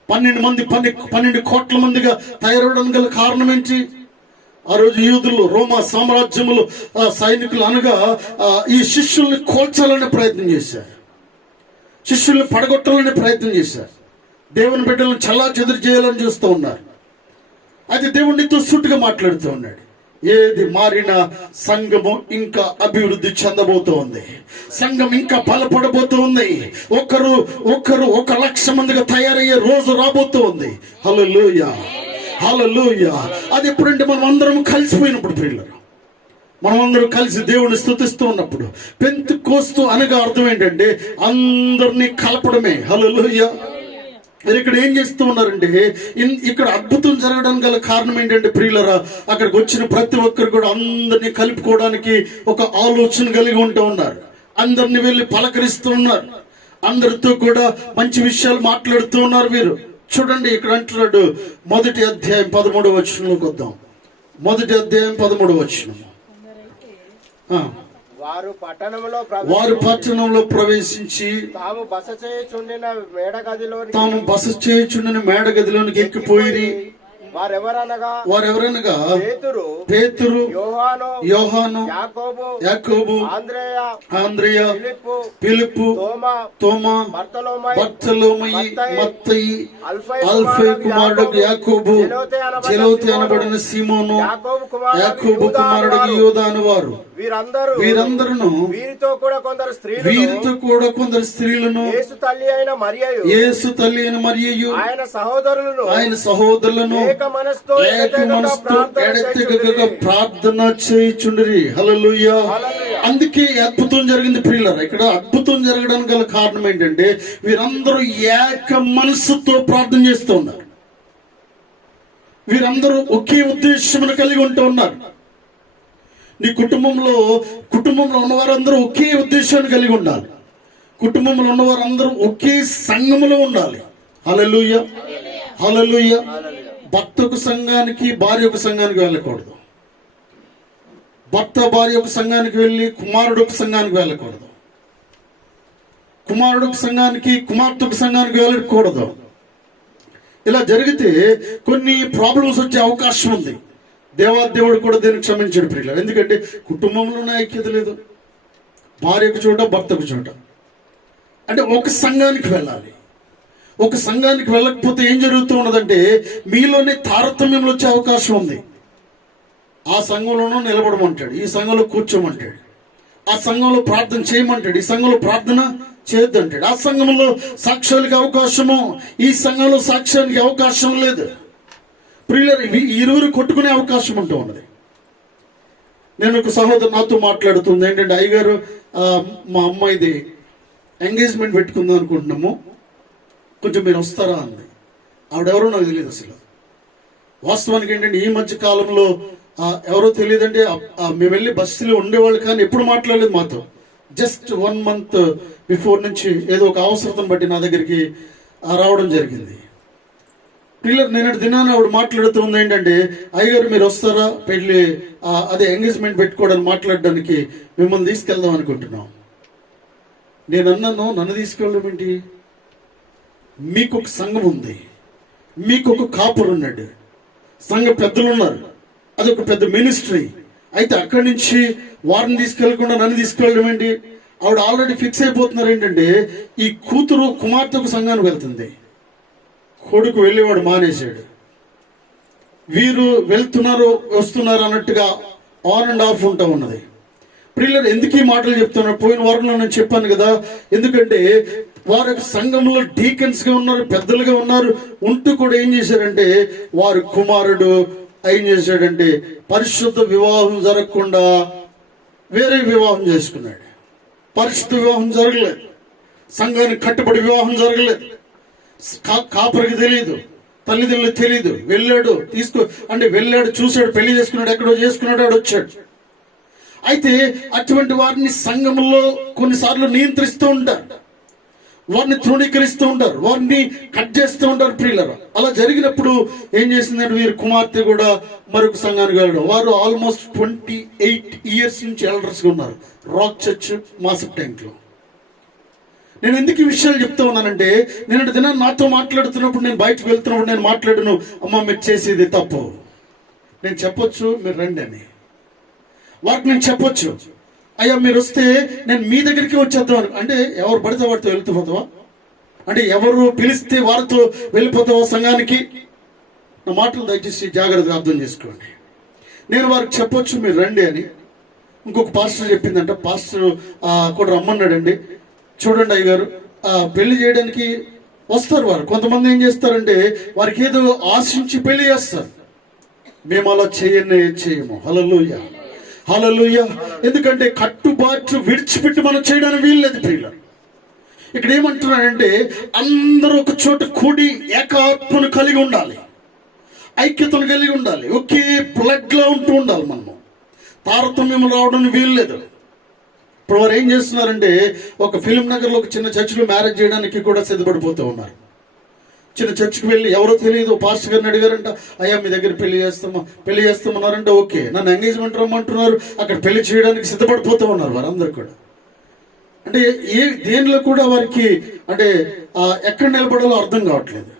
12 కోట్ల మందిగా తయారవడం గల కారణం ఏంటి? ఆ రోజు యూదులు రోమా సామ్రాజ్యములు సైనికులు అనగా ఈ శిష్యుల్ని కోల్చాలనే ప్రయత్నం చేశారు, శిష్యుల్ని పడగొట్టాలనే ప్రయత్నం చేశారు, దేవుని బిడ్డలను చల్లా చెదురు చేయాలని చూస్తూ ఉన్నారు. అది దేవుడితో సూటిగా మాట్లాడుతూ ఉన్నాడు. ఏది మారినా సంఘము ఇంకా అభివృద్ధి చెందబోతోంది, సంఘం ఇంకా బలపడబోతోంది. ఒకరు 1,00,000 మందిగా తయారయ్యే రోజు రాబోతోంది. హల్లెలూయా, హల్లెలూయా. అది ఎప్పుడంటే మనం అందరం కలిసిపోయినప్పుడు, ప్రియులారా, మనం అందరం కలిసి దేవుని స్తుతిస్తూ ఉన్నప్పుడు. పెంతెకోస్తు అనగా అర్థం ఏంటంటే అందరినీ కలపడమే. హల్లెలూయా. మీరు ఇక్కడ ఏం చేస్తూ ఉన్నారంటే, ఇక్కడ అద్భుతం జరగడానికి గల కారణం ఏంటంటే ప్రియులరా, అక్కడికి వచ్చిన ప్రతి ఒక్కరు కూడా అందరినీ కలుపుకోవడానికి ఒక ఆలోచన కలిగి ఉంటూ ఉన్నారు. అందరిని వెళ్ళి పలకరిస్తూ ఉన్నారు, అందరితో కూడా మంచి విషయాలు మాట్లాడుతూ ఉన్నారు. వీరు చూడండి, ఇక్కడ అంటున్నాడు, 1వ అధ్యాయం 13వ వచనంలోకి వద్దాం. 1వ అధ్యాయం 13వ వచనం. వారు పట్టణంలో ప్రవేశించి తాము బస చేయుచుండిన మేడ గదిలోనికి ఎక్కిపోయి వారెవరనగా పేతురు, యోహాను, యాకోబు, ఆంద్రేయ, ఫిలిప్పు, తోమా, బర్తలోమయి, మత్తయి, అల్ఫై కుమారుడు యాకోబు, జెలోతే అనబడిన సీమోను, యాకోబు కుమారుడు యూదా అను వారు. వీరందరూ వీరితో కూడా కొందరు స్త్రీలను, యేసు తల్లి అయిన మరియయు ఆయన సహోదరులను ఏక మనసుతో ఎడతెగక ప్రార్థన చేయుచుండిరి. హల్లెలూయా. అందుకే అద్భుతం జరిగింది ప్రియులారా. ఇక్కడ అద్భుతం జరగడానికి గల కారణం ఏంటంటే వీరందరూ ఏక మనసుతో ప్రార్థన చేస్తూ ఉన్నారు. వీరందరూ ఒకే ఉద్దేశమును కలిగి ఉంటూ ఉన్నారు. నీ కుటుంబంలో ఉన్నవారందరూ ఒకే ఉద్దేశాన్ని కలిగి ఉండాలి. కుటుంబంలో ఉన్నవారందరూ ఒకే సంఘములో ఉండాలి. హల్లెలూయా, హల్లెలూయా. భర్త ఒక సంఘానికి, భార్య ఒక సంఘానికి వెళ్ళకూడదు. భర్త భార్య ఒక సంఘానికి వెళ్ళి కుమారుడు ఒక సంఘానికి వెళ్ళకూడదు. కుమారుడు ఒక సంఘానికి, కుమార్తె ఒక సంఘానికి వెళ్ళకూడదు. ఇలా జరిగితే కొన్ని ప్రాబ్లమ్స్ వచ్చే అవకాశం ఉంది. దేవుడు కూడా దీన్ని క్షమించాడు ప్రియులారా. ఎందుకంటే కుటుంబంలోనే ఐక్యత లేదు. భార్యకు చోట, భర్తకు చోట. అంటే ఒక సంఘానికి వెళ్ళాలి. ఒక సంఘానికి వెళ్ళకపోతే ఏం జరుగుతూ ఉన్నదంటే మీలోనే తారతమ్యంలో వచ్చే అవకాశం ఉంది. ఆ సంఘంలోనూ నిలబడమంటాడు, ఈ సంఘంలో కూర్చోమంటాడు, ఆ సంఘంలో ప్రార్థన చేయమంటాడు, ఈ సంఘంలో ప్రార్థన చేయొద్దంటాడు. ఆ సంఘంలో సాక్ష్యానికి అవకాశము, ఈ సంఘంలో సాక్ష్యానికి అవకాశం లేదు. ప్రియులారా, ఇరువురు కొట్టుకునే అవకాశం ఉంటూ ఉన్నది. నేను ఒక సహోదరు నాతో మాట్లాడుతుంది ఏంటంటే, అయ్యగారు మా అమ్మాయిది ఎంగేజ్మెంట్ పెట్టుకుందాం అనుకుంటున్నాము, కొంచెం మీరు వస్తారా అంది. ఆవిడెవరో నాకు తెలియదు అసలు. వాస్తవానికి ఏంటంటే ఈ మధ్య కాలంలో ఎవరో తెలియదంటే మేము వెళ్ళి బస్సులో ఉండేవాళ్ళు, కానీ ఎప్పుడు మాట్లాడలేదు మాతో. జస్ట్ 1 month బిఫోర్ నుంచి ఏదో ఒక అవసరం బట్టి నా దగ్గరికి రావడం జరిగింది. పిల్లలు నేను దినాన్ని ఆవిడ మాట్లాడుతూ ఉంది ఏంటంటే, అయ్యగారు మీరు వస్తారా పెళ్ళి అదే ఎంగేజ్మెంట్ పెట్టుకోవడానికి మాట్లాడడానికి మిమ్మల్ని తీసుకెళ్దాం అనుకుంటున్నాం. నేను అన్నాను, నన్ను తీసుకెళ్ళడం ఏంటి? మీకు ఒక సంఘం ఉంది, మీకు ఒక కాపురు ఉన్నాడు, సంఘ పెద్దలు ఉన్నారు, అదొక పెద్ద మినిస్ట్రీ. అయితే అక్కడి నుంచి వారిని తీసుకెళ్లకుండా నన్ను తీసుకెళ్ళడం ఏంటి? ఆవిడ ఆల్రెడీ ఫిక్స్ అయిపోతున్నారు ఏంటంటే ఈ కూతురు కుమార్తెకు సంఘానికి వెళ్తుంది, కొడుకు వెళ్ళేవాడు మానేశాడు. వీరు వెళ్తున్నారు వస్తున్నారు అన్నట్టుగా ఆన్ అండ్ ఆఫ్ ఉంటా ఉన్నది. ప్రియులారా, ఎందుకు ఈ మాటలు చెప్తున్నారు? పోయిన వారంలో నేను చెప్పాను కదా, ఎందుకంటే వారి సంఘంలో డీకన్స్ గా ఉన్నారు, పెద్దలుగా ఉన్నారు, ఉంటూ కూడా ఏం చేశారంటే వారి కుమారుడు ఏం చేశాడంటే పరిశుద్ధ వివాహం జరగకుండా వేరే వివాహం చేసుకున్నాడు. పరిశుద్ధ వివాహం జరగలేదు, సంఘానికి కట్టుబడి వివాహం జరగలేదు. కాపరికి తెలియదు, తల్లిదండ్రులకు తెలియదు. వెళ్ళాడు వెళ్ళాడు, చూశాడు, పెళ్లి చేసుకున్నాడు, ఎక్కడో చేసుకున్నాడు, ఆడు వచ్చాడు. అయితే అటువంటి వారిని సంఘంలో కొన్నిసార్లు నియంత్రిస్తూ ఉంటారు, వారిని తృణీకరిస్తూ ఉంటారు, వారిని కట్ చేస్తూ ఉంటారు. ప్రియులారా, అలా జరిగినప్పుడు ఏం చేసిందంటే వీరి కుమార్తె కూడా మరొక సంఘానికి వెళ్ళడం. వారు ఆల్మోస్ట్ 28 years నుంచి ఎల్డర్స్ గా ఉన్నారు రాక్ చర్చ్ మాసప్ ట్యాంక్ లో. నేను ఎందుకు ఈ విషయాలు చెప్తా ఉన్నానంటే, నేను దినాన్ని నాతో మాట్లాడుతున్నప్పుడు, నేను బయటకు వెళ్తున్నప్పుడు నేను మాట్లాడను, అమ్మ మీరు చేసేది తప్పు, నేను చెప్పొచ్చు మీరు రండి అని. వారికి నేను చెప్పొచ్చు, అయ్యా మీరు వస్తే నేను మీ దగ్గరికి వచ్చేద్దాం అంటే ఎవరు పడితే వారితో వెళ్ళిపోతావా? అంటే ఎవరు పిలిస్తే వారితో వెళ్ళిపోతావా సంఘానికి? నా మాటలు దయచేసి జాగ్రత్తగా అర్థం చేసుకోండి. నేను వారికి చెప్పొచ్చు మీరు రండి అని. ఇంకొక పాస్టర్ చెప్పిందంట, పాస్టర్ కూడా రమ్మన్నాడండి. చూడండి అయ్యగారు, పెళ్లి చేయడానికి వస్తారు వారు. కొంతమంది ఏం చేస్తారంటే వారికి ఏదో ఆశించి పెళ్లి చేస్తారు. మేము అలా చేయము. హల్లెలూయా, హల్లెలూయా. ఎందుకంటే కట్టుబాట్లు విడిచిపెట్టి మనం చేయడానికి వీల్లేదు ప్రియులు. ఇక్కడ ఏమంటున్నాడంటే అందరూ ఒక చోట కూడి ఏకాత్మను కలిగి ఉండాలి, ఐక్యతను కలిగి ఉండాలి, ఒకే బ్లడ్ లా ఉంటూ ఉండాలి. మనము తారతమ్యం రావడానికి వీల్లేదు. ఇప్పుడు వారు ఏం చేస్తున్నారంటే ఒక ఫిలిం నగర్లో ఒక చిన్న చర్చిలో మ్యారేజ్ చేయడానికి కూడా సిద్ధపడిపోతూ ఉన్నారు. చిన్న చర్చికి వెళ్ళి ఎవరో తెలియదు పాస్టర్ గారిని అడిగారంట, అయ్యా మీ దగ్గర పెళ్లి చేస్తామన్నారంటే ఓకే, నన్ను ఎంగేజ్మెంట్ రమ్మంటున్నారు. అక్కడ పెళ్లి చేయడానికి సిద్ధపడిపోతూ ఉన్నారు వారందరూ కూడా. అంటే దేనిలో కూడా వారికి అంటే ఎక్కడ నిలబడాలో అర్థం కావట్లేదు.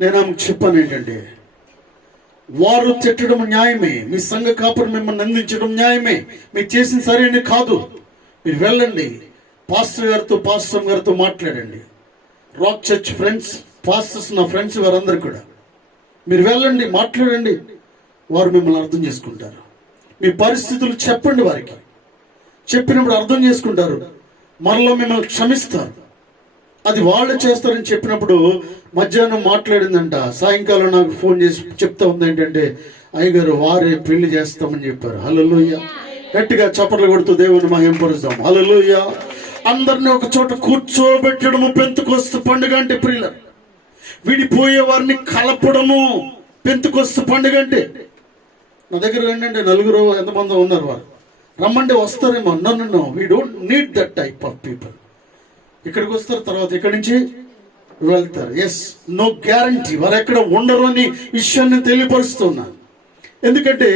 నేను ఆమెకు చెప్పాను ఏంటంటే, వారు తిట్టడం న్యాయమే, మీ సంఘ కాపురం మిమ్మల్ని నిందించడం న్యాయమే, మీరు చేసిన సరైన కాదు. మీరు వెళ్ళండి, పాస్టర్ గారితో మాట్లాడండి. రాక్ చర్చ్ ఫ్రెండ్స్, పాస్టర్స్ నా ఫ్రెండ్స్ వారందరూ కూడా మీరు వెళ్ళండి, మాట్లాడండి. వారు మిమ్మల్ని అర్థం చేసుకుంటారు. మీ పరిస్థితులు చెప్పండి వారికి. చెప్పినప్పుడు అర్థం చేసుకుంటారు, మరలో మిమ్మల్ని క్షమిస్తారు. అది వాళ్ళు చేస్తారని చెప్పినప్పుడు మధ్యాహ్నం మాట్లాడిందంట. సాయంకాలం నాకు ఫోన్ చేసి చెప్తా ఉంది ఏంటంటే, అయ్యగారు వారే పెళ్లి చేస్తామని చెప్పారు. హల్లెలూయా. గట్టిగా చప్పట్లు కొడుతూ దేవుని మహింపరుస్తాం. హల్లెలూయా. అందరినీ ఒక చోట కూర్చోబెట్టడము పెంతెకొస్తు పండుగ అంటే ప్రియుల. విడిపోయే వారిని కలపడము పెంతెకొస్తు పండుగ అంటే. నా దగ్గర ఏంటంటే నలుగురు ఎంతమంది ఉన్నారు, వారు రమ్మంటే వస్తారేమో. నన్ను we don't need that type of people. ఇక్కడికి వస్తారు, తర్వాత ఇక్కడి నుంచి వెళ్తారు. ఎస్, నో గ్యారంటీ వారు ఎక్కడ ఉండరు అని విషయాన్ని తెలియపరుస్తున్నాను. ఎందుకంటే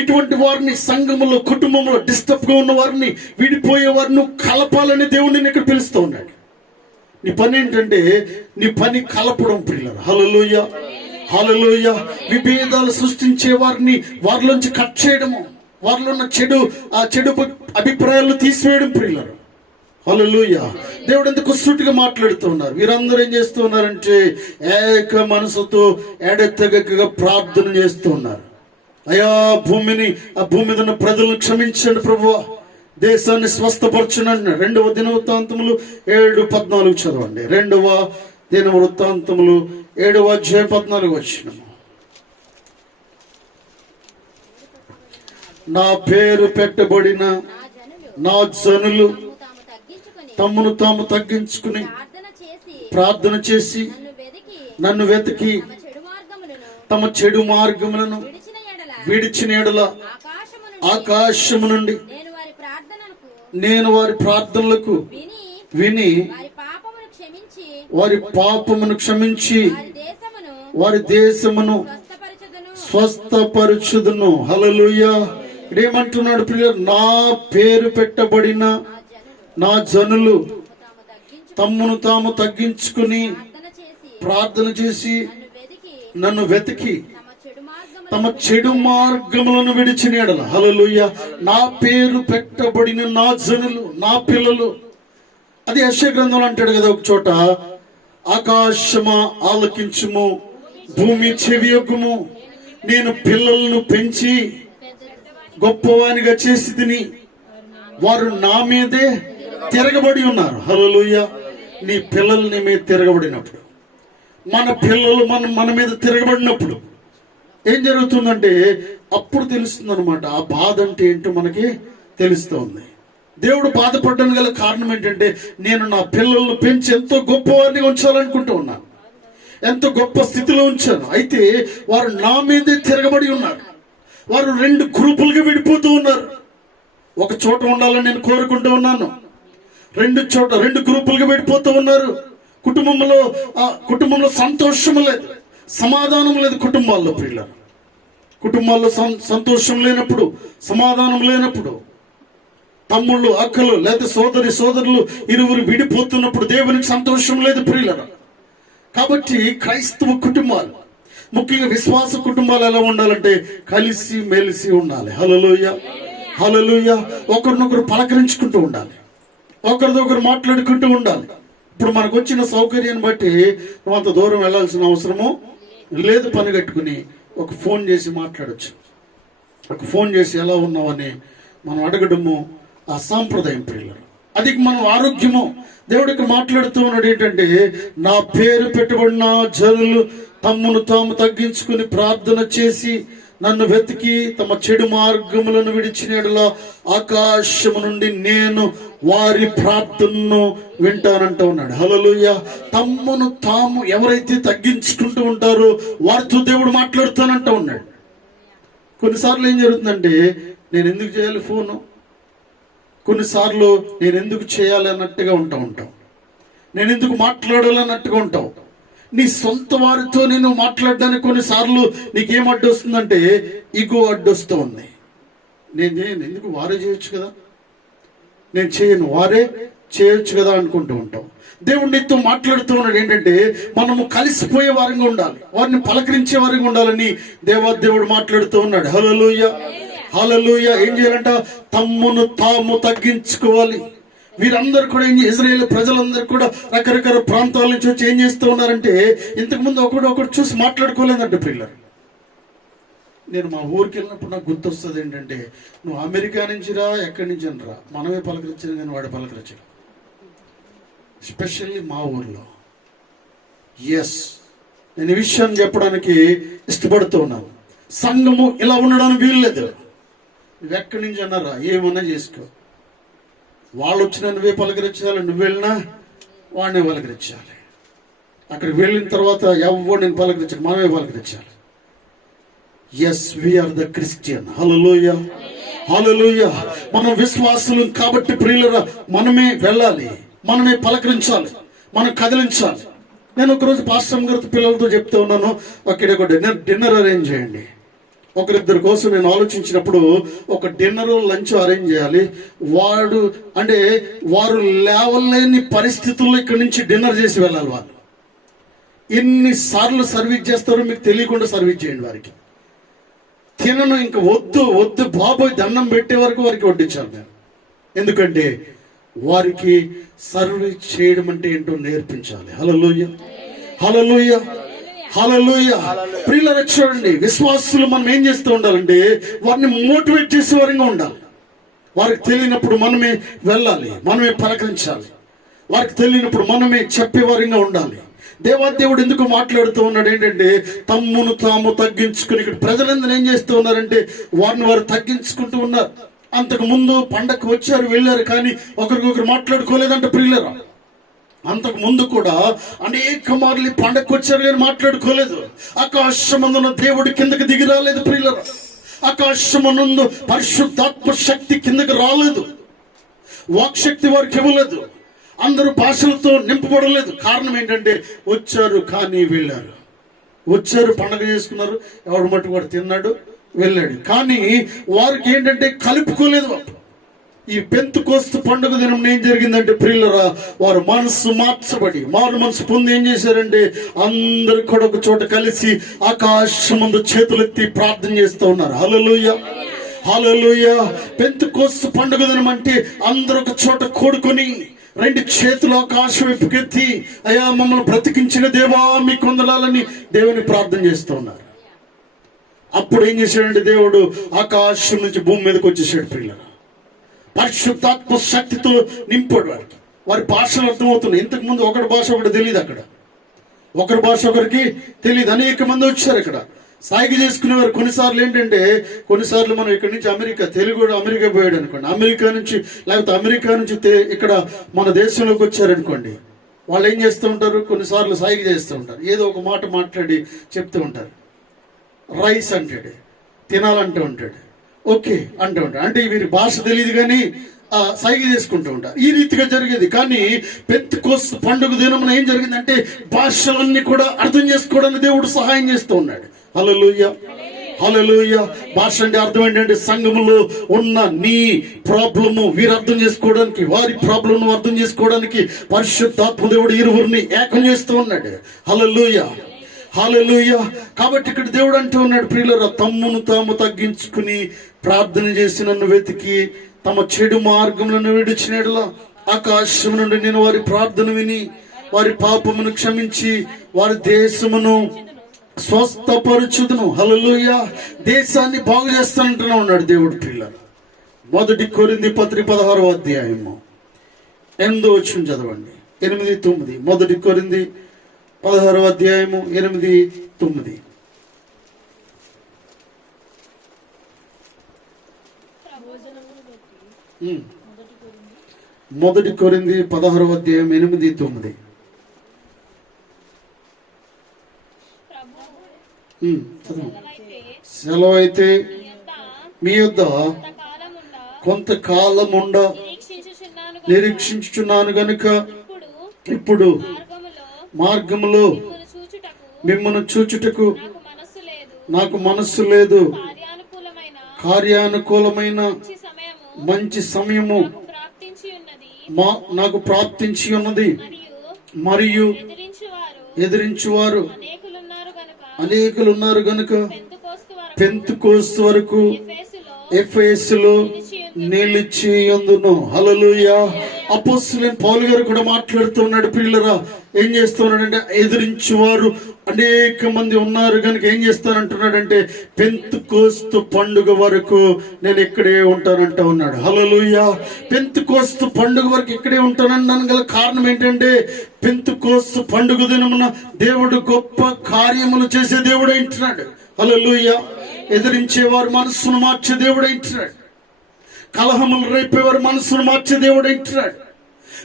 ఇటువంటి వారిని సంఘములో, కుటుంబంలో డిస్టర్బ్ గా ఉన్న వారిని, విడిపోయే వారిని కలపాలని దేవుడిని ఇక్కడ పిలుస్తూ ఉన్నాడు. నీ పని ఏంటంటే, నీ పని కలపడం ప్రియులారా. హల్లెలూయా, హల్లెలూయా. విభేదాలు సృష్టించే వారిని వారిలోంచి కట్ చేయడము, వారిలో ఉన్న చెడు అభిప్రాయాలను తీసివేయడం ప్రియులారా. హల్లెలూయా. దేవుడు ఎందుకు సూటిగా మాట్లాడుతూ ఉన్నారు. వీరందరూ ఏం చేస్తూ ఉన్నారంటే ఏక మనసుతో ఎడతెగకగా ప్రార్థన చేస్తూ ఉన్నారు. అయ్యా భూమి మీద ఉన్న ప్రజలను క్షమించండి ప్రభువా, దేశాన్ని స్వస్థపరచునండి. 2వ దినవృత్తాంతములు 7:14 చదవండి. 2వ దినవృత్తాంతములు 7వ అధ్యాయం 14 వచనము. నా పేరు పెట్టబడిన నా జనులు తమ్మును తాము తగ్గించుకుని ప్రార్థన చేసి నన్ను వెతికి తమ చెడు మార్గములను విడిచిన ఎడల ఆకాశము నుండి నేను వారి ప్రార్థనలకు విని వారి పాపమును క్షమించి వారి దేశమును స్వస్థపరచుదును. హల్లెలూయా. ఇదేమంటున్నాడు ప్రియులు, నా పేరు పెట్టబడిన నా జనులు తమ్మును తాము తగ్గించుకుని ప్రార్థన చేసి నన్ను వెతికి తమ చెడు మార్గములను విడిచిన ఎడల. హల్లెలూయా. నా పేరు పెట్టబడిన నా జనులు, నా పిల్లలు. అది యెషయా గ్రంథంలో అంటాడు కదా ఒక చోట, ఆకాశమా ఆలకించుము, భూమి చెవియొగ్గుము, నేను పిల్లలను పెంచి గొప్పవానిగా చేసి తిని వారు నా మీదే తిరగబడి ఉన్నారు. హల్లెలూయా. నీ పిల్లలు నీ మీద తిరగబడినప్పుడు, మన పిల్లలు మన మీద తిరగబడినప్పుడు ఏం జరుగుతుందంటే అప్పుడు తెలుస్తుంది అనమాట. ఆ బాధ అంటే ఏంటో మనకి తెలుస్తుంది. దేవుడు బాధపడడానికి గల కారణం ఏంటంటే, నేను నా పిల్లలను పెంచి ఎంతో గొప్పవారిని ఉంచాలనుకుంటూ ఉన్నాను, ఎంతో గొప్ప స్థితిలో ఉంచాను. అయితే వారు నా మీదే తిరగబడి ఉన్నారు. వారు 2 గ్రూపులుగా విడిపోతూ ఉన్నారు. ఒక చోట ఉండాలని నేను కోరుకుంటూ ఉన్నాను, 2 గ్రూపులుగా విడిపోతూ ఉన్నారు. కుటుంబంలో సంతోషం లేదు, సమాధానం లేదు. కుటుంబాల్లో సంతోషం లేనప్పుడు, సమాధానం లేనప్పుడు, తమ్ముళ్ళు అక్కలు లేదా సోదరులు ఇరువురు విడిపోతున్నప్పుడు దేవునికి సంతోషం లేదు ప్రియులారా. కాబట్టి క్రైస్తవ కుటుంబాలు, ముఖ్యంగా విశ్వాస కుటుంబాలు ఎలా ఉండాలంటే కలిసి మెలిసి ఉండాలి. హల్లెలూయా, హల్లెలూయా. ఒకరినొకరు పలకరించుకుంటూ ఉండాలి, ఒకరితో ఒకరు మాట్లాడుకుంటూ ఉండాలి. ఇప్పుడు మనకు వచ్చిన సౌకర్యాన్ని బట్టి నువ్వు అంత దూరం వెళ్ళాల్సిన అవసరము లేదు పని కట్టుకుని ఒక ఫోన్ చేసి మాట్లాడచ్చు. ఒక ఫోన్ చేసి ఎలా ఉన్నావని మనం అడగడము ఆ సాంప్రదాయం ప్రియులు. అది మనం ఆరోగ్యము. దేవుడికి మాట్లాడుతూ ఉన్నాడు ఏంటంటే, నా పేరు పెట్టబడిన జనులు తమ్మును తాము తగ్గించుకుని ప్రార్థన చేసి నన్ను వెతికి తమ చెడు మార్గములను విడిచినట్లా ఆకాశము నుండి నేను వారి ప్రార్థనను వింటానంటూ ఉన్నాడు. హల్లెలూయా. తమ్మును తాము ఎవరైతే తగ్గించుకుంటూ ఉంటారో వారితో దేవుడు మాట్లాడుతానంటూ ఉన్నాడు. కొన్నిసార్లు ఏం జరుగుతుందంటే, నేను ఎందుకు చేయాలి ఫోను, కొన్నిసార్లు నేను ఎందుకు చేయాలి అన్నట్టుగా ఉంటాం, నేను ఎందుకు మాట్లాడాలన్నట్టుగా ఉంటావు. నీ సొంత వారితో నేను మాట్లాడడానికి కొన్నిసార్లు నీకేం అడ్డు వస్తుందంటే ఈగో అడ్డొస్తూ ఉంది. నేను ఎందుకు, వారే చేయొచ్చు కదా, నేను చేయను, వారే చేయొచ్చు కదా అనుకుంటూ ఉంటాం. దేవుడు నీతో మాట్లాడుతూ ఉన్నాడు ఏంటంటే, మనము కలిసిపోయే వారంగా ఉండాలి, వారిని పలకరించే వారంగా ఉండాలని దేవుడు మాట్లాడుతూ ఉన్నాడు. హల్లెలూయా, హల్లెలూయా. ఏం చేయాలంట? తమ్మును తాము తగ్గించుకోవాలి. వీరందరూ కూడా ఇజ్రాయేల్ ప్రజలందరూ కూడా రకరకాల ప్రాంతాల నుంచి వచ్చి ఏం చేస్తూ ఉన్నారంటే, ఇంతకుముందు ఒకడు చూసి మాట్లాడుకోలేదంటే పిల్లలు. నేను మా ఊరికి వెళ్ళినప్పుడు నాకు గుర్తొస్తుంది ఏంటంటే, నువ్వు అమెరికా నుంచి రా, ఎక్కడి నుంచి అని రా, మనమే పలకరించాను కానీ వాడు పలకరించాడు. ఎస్పెషల్లీ మా ఊర్లో. ఎస్, నేను ఈ విషయాన్ని చెప్పడానికి ఇష్టపడుతూ ఉన్నాను. సంఘము ఇలా ఉండడానికి వీల్లేదు. నువ్వు ఎక్కడి నుంచి అన్నారా, ఏమన్నా చేసుకో, వాళ్ళు వచ్చినా నువ్వే పలకరించాలి, నువ్వు వెళ్ళినా వాడినే పలకరించాలి. అక్కడికి వెళ్ళిన తర్వాత ఎవరు నేను పలకరించాలి, మనమే పలకరించాలి. Yes, we are the Christian. Hallelujah, hallelujah. మనం విశ్వాసులు కాబట్టి ప్రియులరా, మనమే వెళ్ళాలి, మనమే పలకరించాలి, మనం కదిలించాలి. నేను ఒకరోజు పాస్టర్ గారితో పిల్లలతో చెప్తూ ఉన్నాను, ఒక డిన్నర్ అరేంజ్ చేయండి. ఒకరిద్దరి కోసం నేను ఆలోచించినప్పుడు ఒక డిన్నర్ లంచ్ అరేంజ్ చేయాలి. వారు లేవలేని పరిస్థితుల్లో ఇక్కడి నుంచి డిన్నర్ చేసి వెళ్ళాలి. వాళ్ళు ఎన్నిసార్లు సర్వీస్ చేస్తారో మీకు తెలియకుండా సర్వీస్ చేయండి. వారికి తినను, ఇంక వద్దు బాబోయ్ దండం పెట్టే వరకు వారికి వడ్డించాలి నేను. ఎందుకంటే వారికి సర్వీస్ చేయడం అంటే ఏంటో నేర్పించాలి. హల్లెలూయా, హల్లెలూయా, హల్లెలూయా. ప్రియులారా చూడండి, విశ్వాసులు మనం ఏం చేస్తూ ఉండాలంటే వారిని మోటివేట్ చేసే వారంగా ఉండాలి. వారికి తెలియనప్పుడు మనమే వెళ్ళాలి, మనమే పలకరించాలి. వారికి తెలియనప్పుడు మనమే చెప్పేవారంగా ఉండాలి. దేవుడు ఎందుకు మాట్లాడుతూ ఉన్నాడు ఏంటంటే, తమ్మును తాము తగ్గించుకుని. ఇక్కడ ప్రజలందరూ ఏం చేస్తూ ఉన్నారంటే వారిని వారు తగ్గించుకుంటూ ఉన్నారు. అంతకు ముందు పండగకు వచ్చారు, వెళ్ళారు, కానీ ఒకరికొకరు మాట్లాడుకోలేదంట ప్రియులరా. అంతకు ముందు కూడా అనేక మార్లు పండగకు వచ్చారు కానీ మాట్లాడుకోలేదు. ఆకాశమందున దేవుడు కిందకి దిగి రాలేదు ప్రియులరా. ఆకాశమనందు పరిశుద్ధాత్మ శక్తి కిందకి రాలేదు. వాక్శక్తి వారికి ఇవ్వలేదు. అందరూ భాషలతో నింపబడలేదు. కారణం ఏంటంటే వచ్చారు కానీ వెళ్ళారు. వచ్చారు, పండగ చేసుకున్నారు, ఎవడు మట్టు వాడు తిన్నాడు, వెళ్ళాడు. కానీ వారికి ఏంటంటే కలుపుకోలేదు. ఈ పెంతెకోస్తు పండుగ దినం ఏం జరిగిందంటే ప్రియులరా, వారు మనసు మార్చబడి మారు మనసు పొంది ఏం చేశారంటే అందరు కూడా ఒక చోట కలిసి ఆకాశమందు చేతులెత్తి ప్రార్థన చేస్తూ ఉన్నారు. హల్లెలూయా, హల్లెలూయా. పెంతెకోస్తు పండుగ దినం అంటే అందరూ ఒక చోట కూడుకొని రెండు చేతులు ఆకాశం వైపుకెత్తి, అయ్యా మమ్మల్ని బ్రతికించిన దేవా మీకు వందనాలని దేవుని ప్రార్థన చేస్తూ ఉన్నారు. అప్పుడు ఏం చేశాడంటే దేవుడు ఆకాశం నుంచి భూమి మీదకి వచ్చేసాడు ప్రియులరా. పరిశుద్ధాత్మ శక్తితో నింపాడు వారికి. వారి భాషలు అర్థమవుతున్నాయి. ఇంతకు ముందు ఒకరి భాష ఒకటి తెలియదు, అక్కడ ఒకరి భాష ఒకరికి తెలియదు. అనేక మంది వచ్చారు ఇక్కడ సాయిగా చేసుకునేవారు. కొన్నిసార్లు మనం ఇక్కడ నుంచి అమెరికా పోయాడు అనుకోండి, అమెరికా నుంచి ఇక్కడ మన దేశంలోకి వచ్చారనుకోండి, వాళ్ళు ఏం చేస్తూ ఉంటారు, కొన్నిసార్లు సాయిగా చేస్తూ ఉంటారు. ఏదో ఒక మాట మాట్లాడి చెప్తూ ఉంటారు. రైస్ అంటాడు, తినాలంటూ ఉంటాడు, ఓకే అంటూ ఉంటాడు. అంటే వీరి భాష తెలియదు కానీ సైగ చేసుకుంటూ ఉంటారు. ఈ రీతిగా జరిగేది. కానీ పెంతెకోస్తు పండుగ దినమున ఏం జరిగిందంటే భాషలన్నీ కూడా అర్థం చేసుకోవడానికి దేవుడు సహాయం చేస్తూ ఉన్నాడు. హల్లెలూయా, హల్లెలూయా. భాష అంటే అర్థం ఏంటంటే సంఘములో ఉన్న నీ ప్రాబ్లము వీరు అర్థం చేసుకోవడానికి, వారి ప్రాబ్లం అర్థం చేసుకోవడానికి పరిశుద్ధాత్మ దేవుడు ఇరువురిని ఏకం చేస్తూ ఉన్నాడు. హల్లెలూయా, హల్లెలూయా. కాబట్టి ఇక్కడ దేవుడు అంటూ ఉన్నాడు ప్రియులారా, తమ్మును తాము తగ్గించుకుని ప్రార్థన చేసి నన్ను వెతికి తమ చెడు మార్గములను విడిచినట్లా ఆకాశం నుండి నేను వారి ప్రార్థన విని వారి పాపమును క్షమించి వారి దేశమును స్వస్థపరచుదును. హల్లెలూయా. దేశాన్ని బాగు చేస్తానంటున్నా ఉన్నాడు దేవుడు పిల్లలు. 1 కొరింథీ పత్రిక 16వ అధ్యాయము 8వ వచనం చదవండి. 8, 9. 1 కొరింథీ 16వ అధ్యాయము 8, 9. మొదటి కొరింథీ 16వ అధ్యాయం 8, 9. సెలవైతే మీ యొద్ద కొంతకాలముండ నిరీక్షించుచున్నాను గనుక ఇప్పుడు మార్గములో మిమ్మల్ని చూచుటకు నాకు మనస్సు లేదు. కార్యానుకూలమైన మంచి సమయము నాకు ప్రాప్తించి ఉన్నది, మరియు ఎదిరించువారు అనేకులు ఉన్నారు గనుక పెంతెకోస్తు వరకు ఎఫెసులో నిలిచి ఉందును. హల్లెలూయా. అపోస్తలుడైన పౌలు గారు కూడా మాట్లాడుతున్నాడు పిల్లరా. ఏం చేస్తున్నాడంటే ఎదిరించువారు అనేక మంది ఉన్నారు కనుక ఏం చేస్తానంటున్నాడంటే పెంతెకోస్తు పండుగ వరకు నేను ఇక్కడే ఉంటానంట ఉన్నాడు. హల్లెలూయా. పెంతెకోస్తు పండుగ వరకు ఇక్కడే ఉంటానన్నాను గల కారణం ఏంటంటే పెంతెకోస్తు పండుగ దినమున దేవుడు గొప్ప కార్యములు చేసే దేవుడు అంటున్నాడు. హల్లెలూయా. ఎదిరించేవారు మనస్సును మార్చే దేవుడు అంటున్నాడు. కలహములు రేపేవారు మనస్సును మార్చే దేవుడు అంటున్నాడు.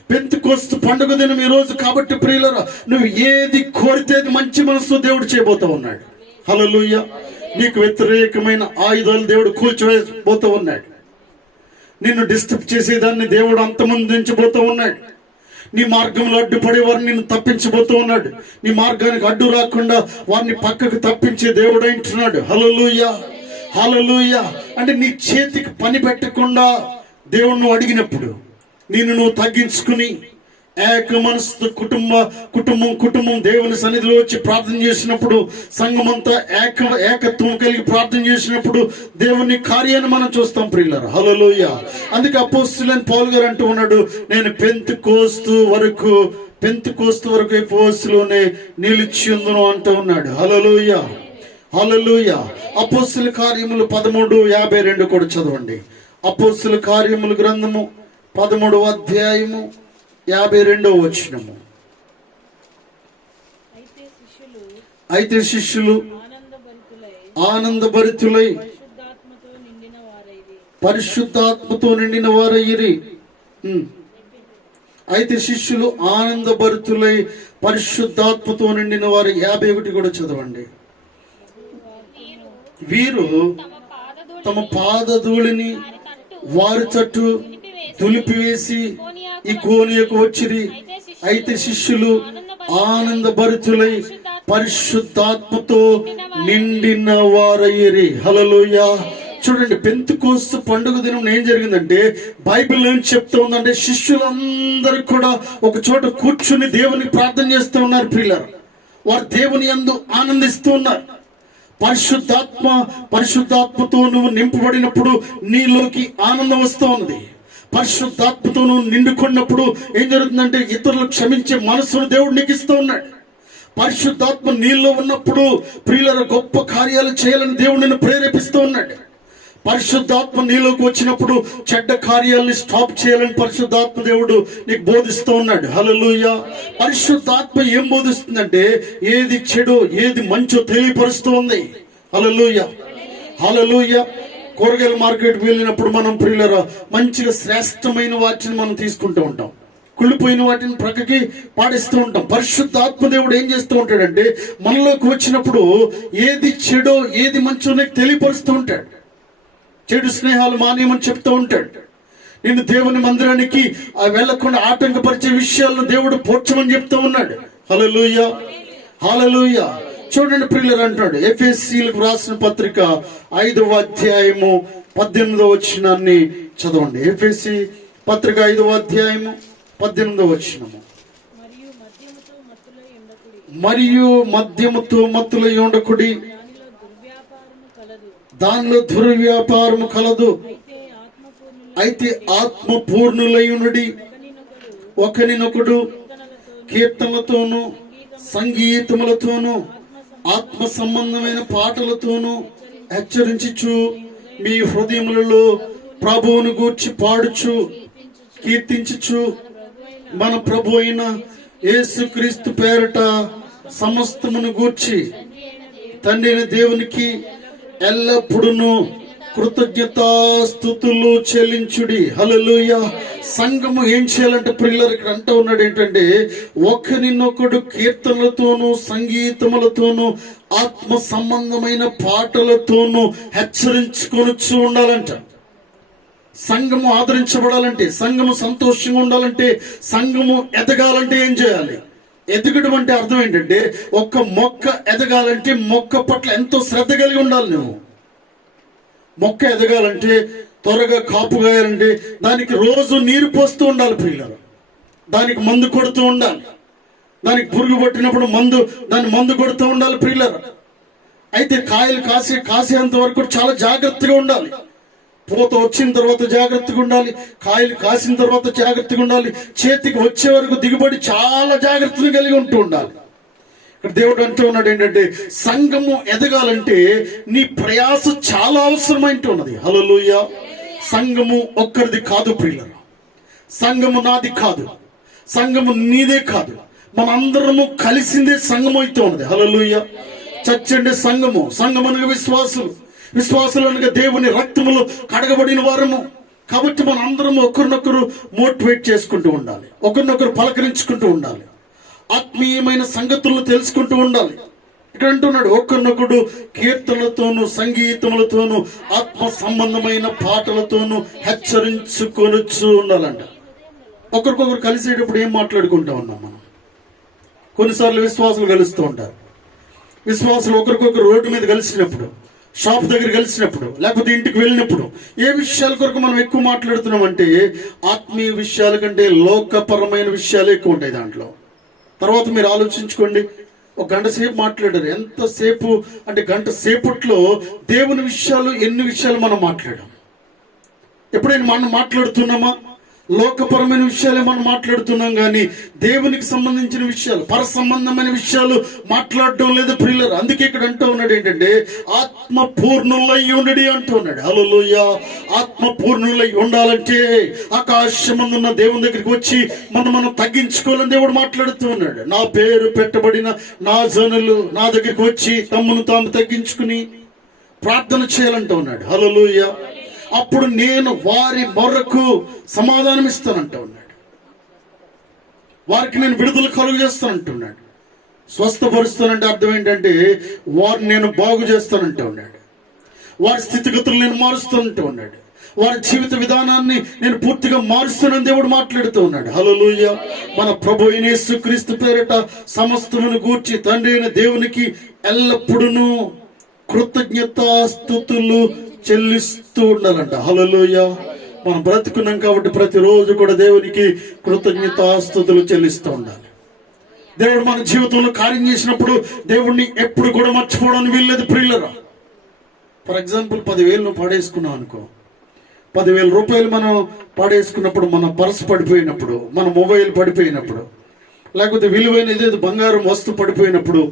పెంతెకోస్తు పండుగ దినం ఈ రోజు కాబట్టి ప్రియులారా, నువ్వు ఏది కోరితే మంచి మనసు దేవుడు చేయబోతా ఉన్నాడు. హల్లెలూయా. నీకు వ్యతిరేకమైన ఆయుధాలు దేవుడు కూల్చివేయబోతూ ఉన్నాడు. నిన్ను డిస్టర్బ్ చేసేదాన్ని దేవుడు అంతమొందించబోతూ ఉన్నాడు. నీ మార్గంలో అడ్డుపడే వారిని నిన్ను తప్పించబోతూ ఉన్నాడు. నీ మార్గానికి అడ్డు రాకుండా వారిని పక్కకు తప్పించే దేవుడు అంటున్నాడు. హల్లెలూయా. హల్లెలూయా. అంటే నీ చేతికి పని పెట్టకుండా దేవుడు నువ్వు అడిగినప్పుడు నువ్వు తగ్గించుకుని ఏక మనసుతో కుటుంబం దేవుని సన్నిధిలో వచ్చి ప్రార్థన చేసినప్పుడు, సంఘమంతా ఏకత్వం కలిగి ప్రార్థన చేసినప్పుడు దేవుని కార్యాన్ని మనం చూస్తాం ప్రియులారా. హల్లెలూయా. అందుకే అపోస్తలుడైన పౌలు గారు అంటూ ఉన్నాడు, నేను పెంతెకోస్తు వరకు ఎఫెసులోనే నిలిచి ఉందును అంటూ ఉన్నాడు. హల్లెలూయా. హల్లెలూయా. అపోస్తల కార్యములు 13:52 కూడా చదవండి. అపోస్తల కార్యముల గ్రంథము 13వ అధ్యాయము 52వ వచనము. అయితే శిష్యులు ఆనందభరితులై పరిశుద్ధాత్మతో నిండిన వారయ్యిరి. అయితే శిష్యులు ఆనందభరితులై పరిశుద్ధాత్మతో నిండిన వారు. 51 కూడా చదవండి. వీరు తమ పాదధూళిని వారి తట్టు దులిపివేసి ఇకోనియకు వచ్చిరి. అయితే శిష్యులు ఆనందభరితులై పరిశుద్ధాత్మతో నిండిన వారయ్యిరి. హల్లెలూయా. చూడండి, పెంతెకోస్తు పండుగ దినం ఏం జరిగిందంటే బైబిల్ ఏం చెప్తూ ఉందంటే శిష్యులందరూ కూడా ఒక చోట కూర్చుని దేవుని ప్రార్థన చేస్తూ ఉన్నారు ప్రియులారా. వారు దేవుని యందు ఆనందిస్తూ ఉన్నారు. పరిశుద్ధాత్మతో నువ్వు నింపబడినప్పుడు నీలోకి ఆనందం వస్తూ ఉన్నది. పరిశుద్ధాత్మతో నువ్వు నిండుకున్నప్పుడు ఏం జరుగుతుందంటే ఇతరులు క్షమించే మనసును దేవుడు నీకు ఇస్తూ ఉన్నాడు. పరిశుద్ధాత్మ నీలో ఉన్నప్పుడు ప్రియుల గొప్ప కార్యాలు చేయాలని దేవుడు నిన్ను ప్రేరేపిస్తూ ఉన్నాడు. పరిశుద్ధాత్మ నీలోకి వచ్చినప్పుడు చెడ్డ కార్యాలని స్టాప్ చేయాలని పరిశుద్ధాత్మ దేవుడు నీకు బోధిస్తూ ఉన్నాడు. హల్లెలూయా. పరిశుద్ధాత్మ ఏం బోధిస్తుందంటే ఏది చెడో ఏది మంచో తెలియపరుస్తూ ఉంది. హల్లెలూయా. హల్లెలూయా. కూరగాయల మార్కెట్ వెళ్ళినప్పుడు మనం ప్రియులరా మంచిగా శ్రేష్టమైన వాటిని మనం తీసుకుంటూ ఉంటాం. కుళ్ళిపోయిన వాటిని ప్రక్కకి పాడిస్తూ ఉంటాం. పరిశుద్ధాత్మ దేవుడు ఏం చేస్తూ ఉంటాడంటే మనలోకి వచ్చినప్పుడు ఏది చెడో ఏది మంచో నీకు తెలియపరుస్తూ ఉంటాడు. చెడు స్నేహాలు మానేయమని చెప్తూ ఉంటాడు. నిన్ను దేవుని మందిరానికి వెళ్లకుండా ఆటంకపరిచే విషయాలను దేవుడు పోడ్చమని చెప్తూ ఉన్నాడు. హల్లెలూయా. హల్లెలూయా. చూడండి ప్రియులారా, అంటున్నాడు ఎఫెసీయులకు రాసిన పత్రిక 5వ అధ్యాయము 18వ వచనాన్ని చదవండి. ఎఫెసీ పత్రిక 5వ అధ్యాయము 18వ వచనము. మరియు మద్యముతో మత్తులై ఉండకుడి, దానిలో దుర్వ్యాపారము కలదు. అయితే ఆత్మ పూర్ణులయునుడి, ఒకనినొకడు కీర్తనలతోనూ సంగీతములతోనూ ఆత్మ సంబంధమైన పాటలతోనూ హెచ్చరించుచు మీ హృదయములలో ప్రభువును గూర్చి పాడుచు కీర్తించుచు మన ప్రభు అయిన యేసుక్రీస్తు పేరట సమస్తమును గూర్చి తండ్రి అయిన దేవునికి ఎల్లప్పుడూ కృతజ్ఞతాస్తుతులు చెల్లించుడి. హల్లెలూయా. సంఘము ఏం చేయాలంటే ప్రియులారు ఇక్కడ అంటూ ఉన్నాడు ఏంటంటే, ఒకరినొకడు కీర్తనలతోనూ సంగీతములతోనూ ఆత్మ సంబంధమైన పాటలతోనూ హెచ్చరించుకొనొచ్చు ఉండాలంట. సంఘము ఆదరించబడాలంటే, సంఘము సంతోషంగా ఉండాలంటే, సంఘము ఎదగాలంటే ఏం చేయాలి? ఎదగడం అంటే అర్థం ఏంటంటే, ఒక మొక్క ఎదగాలంటే మొక్క పట్ల ఎంతో శ్రద్ధ కలిగి ఉండాలి. నువ్వు మొక్క ఎదగాలంటే, త్వరగా కాపు కాయాలంటే దానికి రోజు నీరు పోస్తూ ఉండాలి ప్రియులారా. దానికి మందు కొడుతూ ఉండాలి. దానికి పురుగు పట్టినప్పుడు దాని మందు కొడుతూ ఉండాలి ప్రియులారా. అయితే కాయలు కాసేంత వరకు చాలా జాగ్రత్తగా ఉండాలి. పూత వచ్చిన తర్వాత జాగ్రత్తగా ఉండాలి. కాయలు కాసిన తర్వాత జాగ్రత్తగా ఉండాలి. చేతికి వచ్చే వరకు దిగుబడి చాలా జాగ్రత్తగా కలిగి ఉంటూ ఉండాలి. ఇక్కడ దేవుడు అంటూ ఉన్నాడు ఏంటంటే, సంఘము ఎదగాలంటే నీ ప్రయాస చాలా అవసరమైంటూ ఉన్నది. హల్లెలూయా. సంఘము ఒక్కరిది కాదు ప్రియులారా. సంఘము నాది కాదు, సంఘము నీదే కాదు, మనందరము కలిసిందే సంఘము అయితే ఉన్నది. హల్లెలూయా. చర్చ్ అంటే సంఘము, సంఘం అనగా విశ్వాసులు అనగా దేవుని రక్తములో కడగబడిన వారము. కాబట్టి మన అందరము ఒకరినొకరు మోటివేట్ చేసుకుంటూ ఉండాలి, ఒకరినొకరు పలకరించుకుంటూ ఉండాలి, ఆత్మీయమైన సంగతులను తెలుసుకుంటూ ఉండాలి. ఇక్కడ అంటున్నాడు, ఒకరినొకడు కీర్తనలతోనూ సంగీతములతోనూ ఆత్మ సంబంధమైన పాటలతోనూ హెచ్చరించుకొనొచ్చు ఉండాలంట. ఒకరికొకరు కలిసేటప్పుడు ఏం మాట్లాడుకుంటా ఉన్నాం మనం? కొన్నిసార్లు విశ్వాసులు కలుస్తూ ఉంటారు. విశ్వాసులు ఒకరికొకరు రోడ్డు మీద కలిసినప్పుడు, షాప్ దగ్గర కలిసినప్పుడు, లేకపోతే ఇంటికి వెళ్ళినప్పుడు ఏ విషయాల కొరకు మనం ఎక్కువ మాట్లాడుతున్నాం అంటే, ఆత్మీయ విషయాల కంటే లోకపరమైన విషయాలు ఎక్కువ ఉంటాయి దాంట్లో. తర్వాత మీరు ఆలోచించుకోండి, ఒక గంట సేపు మాట్లాడారు. ఎంతసేపు అంటే గంట సేపట్లో దేవుని విషయాలు ఎన్ని విషయాలు మనం మాట్లాడాం? ఎప్పుడైనా మనం మాట్లాడుతున్నామా? లోకపరమైన విషయాలే మనం మాట్లాడుతున్నాం కానీ దేవునికి సంబంధించిన విషయాలు, పర సంబంధమైన విషయాలు మాట్లాడటం లేదు ప్రియులారా. అందుకే ఇక్కడ అంటూ ఉన్నాడు ఏంటంటే, ఆత్మ పూర్ణులై ఉండడి అంటూ ఉన్నాడు. హల్లెలూయా. ఆత్మ పూర్ణులై ఉండాలంటే ఆకాశమందున్న దేవుని దగ్గరికి వచ్చి మనం తగ్గించుకోవాలని దేవుడు మాట్లాడుతూ ఉన్నాడు. నా పేరు పెట్టబడిన నా జనులు నా దగ్గరికి వచ్చి తమ్మును తాము తగ్గించుకుని ప్రార్థన చేయాలంటూ ఉన్నాడు. హల్లెలూయా. అప్పుడు నేను వారి మొరకు సమాధానం ఇస్తానంట ఉన్నాడు. వారికి నేను విడుదల కలుగు చేస్తానంటున్నాడు. స్వస్థపరుస్తానంటే అర్థం ఏంటంటే, వారిని నేను బాగు చేస్తానంటే ఉన్నాడు. వారి స్థితిగతులు నేను మారుస్తానంటే ఉన్నాడు. వారి జీవిత విధానాన్ని నేను పూర్తిగా మారుస్తానని దేవుడు మాట్లాడుతూ ఉన్నాడు. హల్లెలూయా. మన ప్రభు అయిన యేసుక్రీస్తు పేరిట సమస్తమును గూర్చి తండ్రి అయిన దేవునికి ఎల్లప్పుడూ కృతజ్ఞతాస్తుతులు చెల్లిస్తూ ఉండాలంట. హల్లెలూయా. మనం బ్రతుకున్నాం కాబట్టి ప్రతిరోజు కూడా దేవునికి కృతజ్ఞతాస్తుతులు చెల్లిస్తూ ఉండాలి. దేవుడు మన జీవితంలో కార్యం చేసినప్పుడు దేవుడిని ఎప్పుడు కూడా మర్చిపోవడానికి వీల్లేదు ప్రియులరా. ఫర్ ఎగ్జాంపుల్ 10,000 నువ్వు పడేసుకున్నావు అనుకో. 10,000 రూపాయలు మనం పడేసుకున్నప్పుడు, మన పర్స్ పడిపోయినప్పుడు, మన మొబైల్ పడిపోయినప్పుడు, లేకపోతే విలువైన ఏదేదో బంగారం వస్తువు పడిపోయినప్పుడు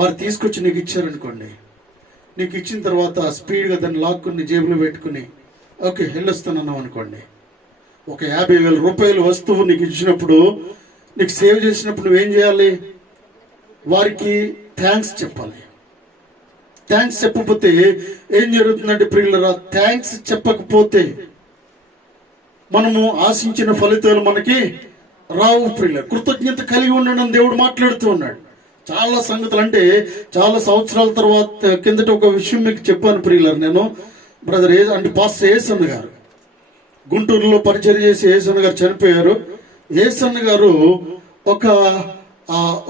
వారు తీసుకొచ్చి నీకు ఇచ్చారనుకోండి. నీకు ఇచ్చిన తర్వాత స్పీడ్గా దాన్ని లాక్కుని జేబులో పెట్టుకుని ఓకే వెళ్ళొస్తానన్నావు అనుకోండి. ఒక 50,000 రూపాయల వస్తువు నీకు ఇచ్చినప్పుడు, నీకు సేవ్ చేసినప్పుడు నువ్వేం చేయాలి? వారికి థ్యాంక్స్ చెప్పాలి. థ్యాంక్స్ చెప్పకపోతే ఏం జరుగుతుందంటే ప్రియులరా, థ్యాంక్స్ చెప్పకపోతే మనము ఆశించిన ఫలితాలు మనకి రావు ప్రియుల. కృతజ్ఞత కలిగి ఉండడం దేవుడు మాట్లాడుతూ ఉన్నాడు. చాలా సంగతులు అంటే చాలా సంవత్సరాల తర్వాత కిందట ఒక విషయం మీకు చెప్పాను ప్రియులర్. నేను బ్రదర్ అంటే పాస్టర్ ఏసన్న గారు గుంటూరులో పరిచయం చేసి ఏసన్న గారు చనిపోయారు. ఏసన్న గారు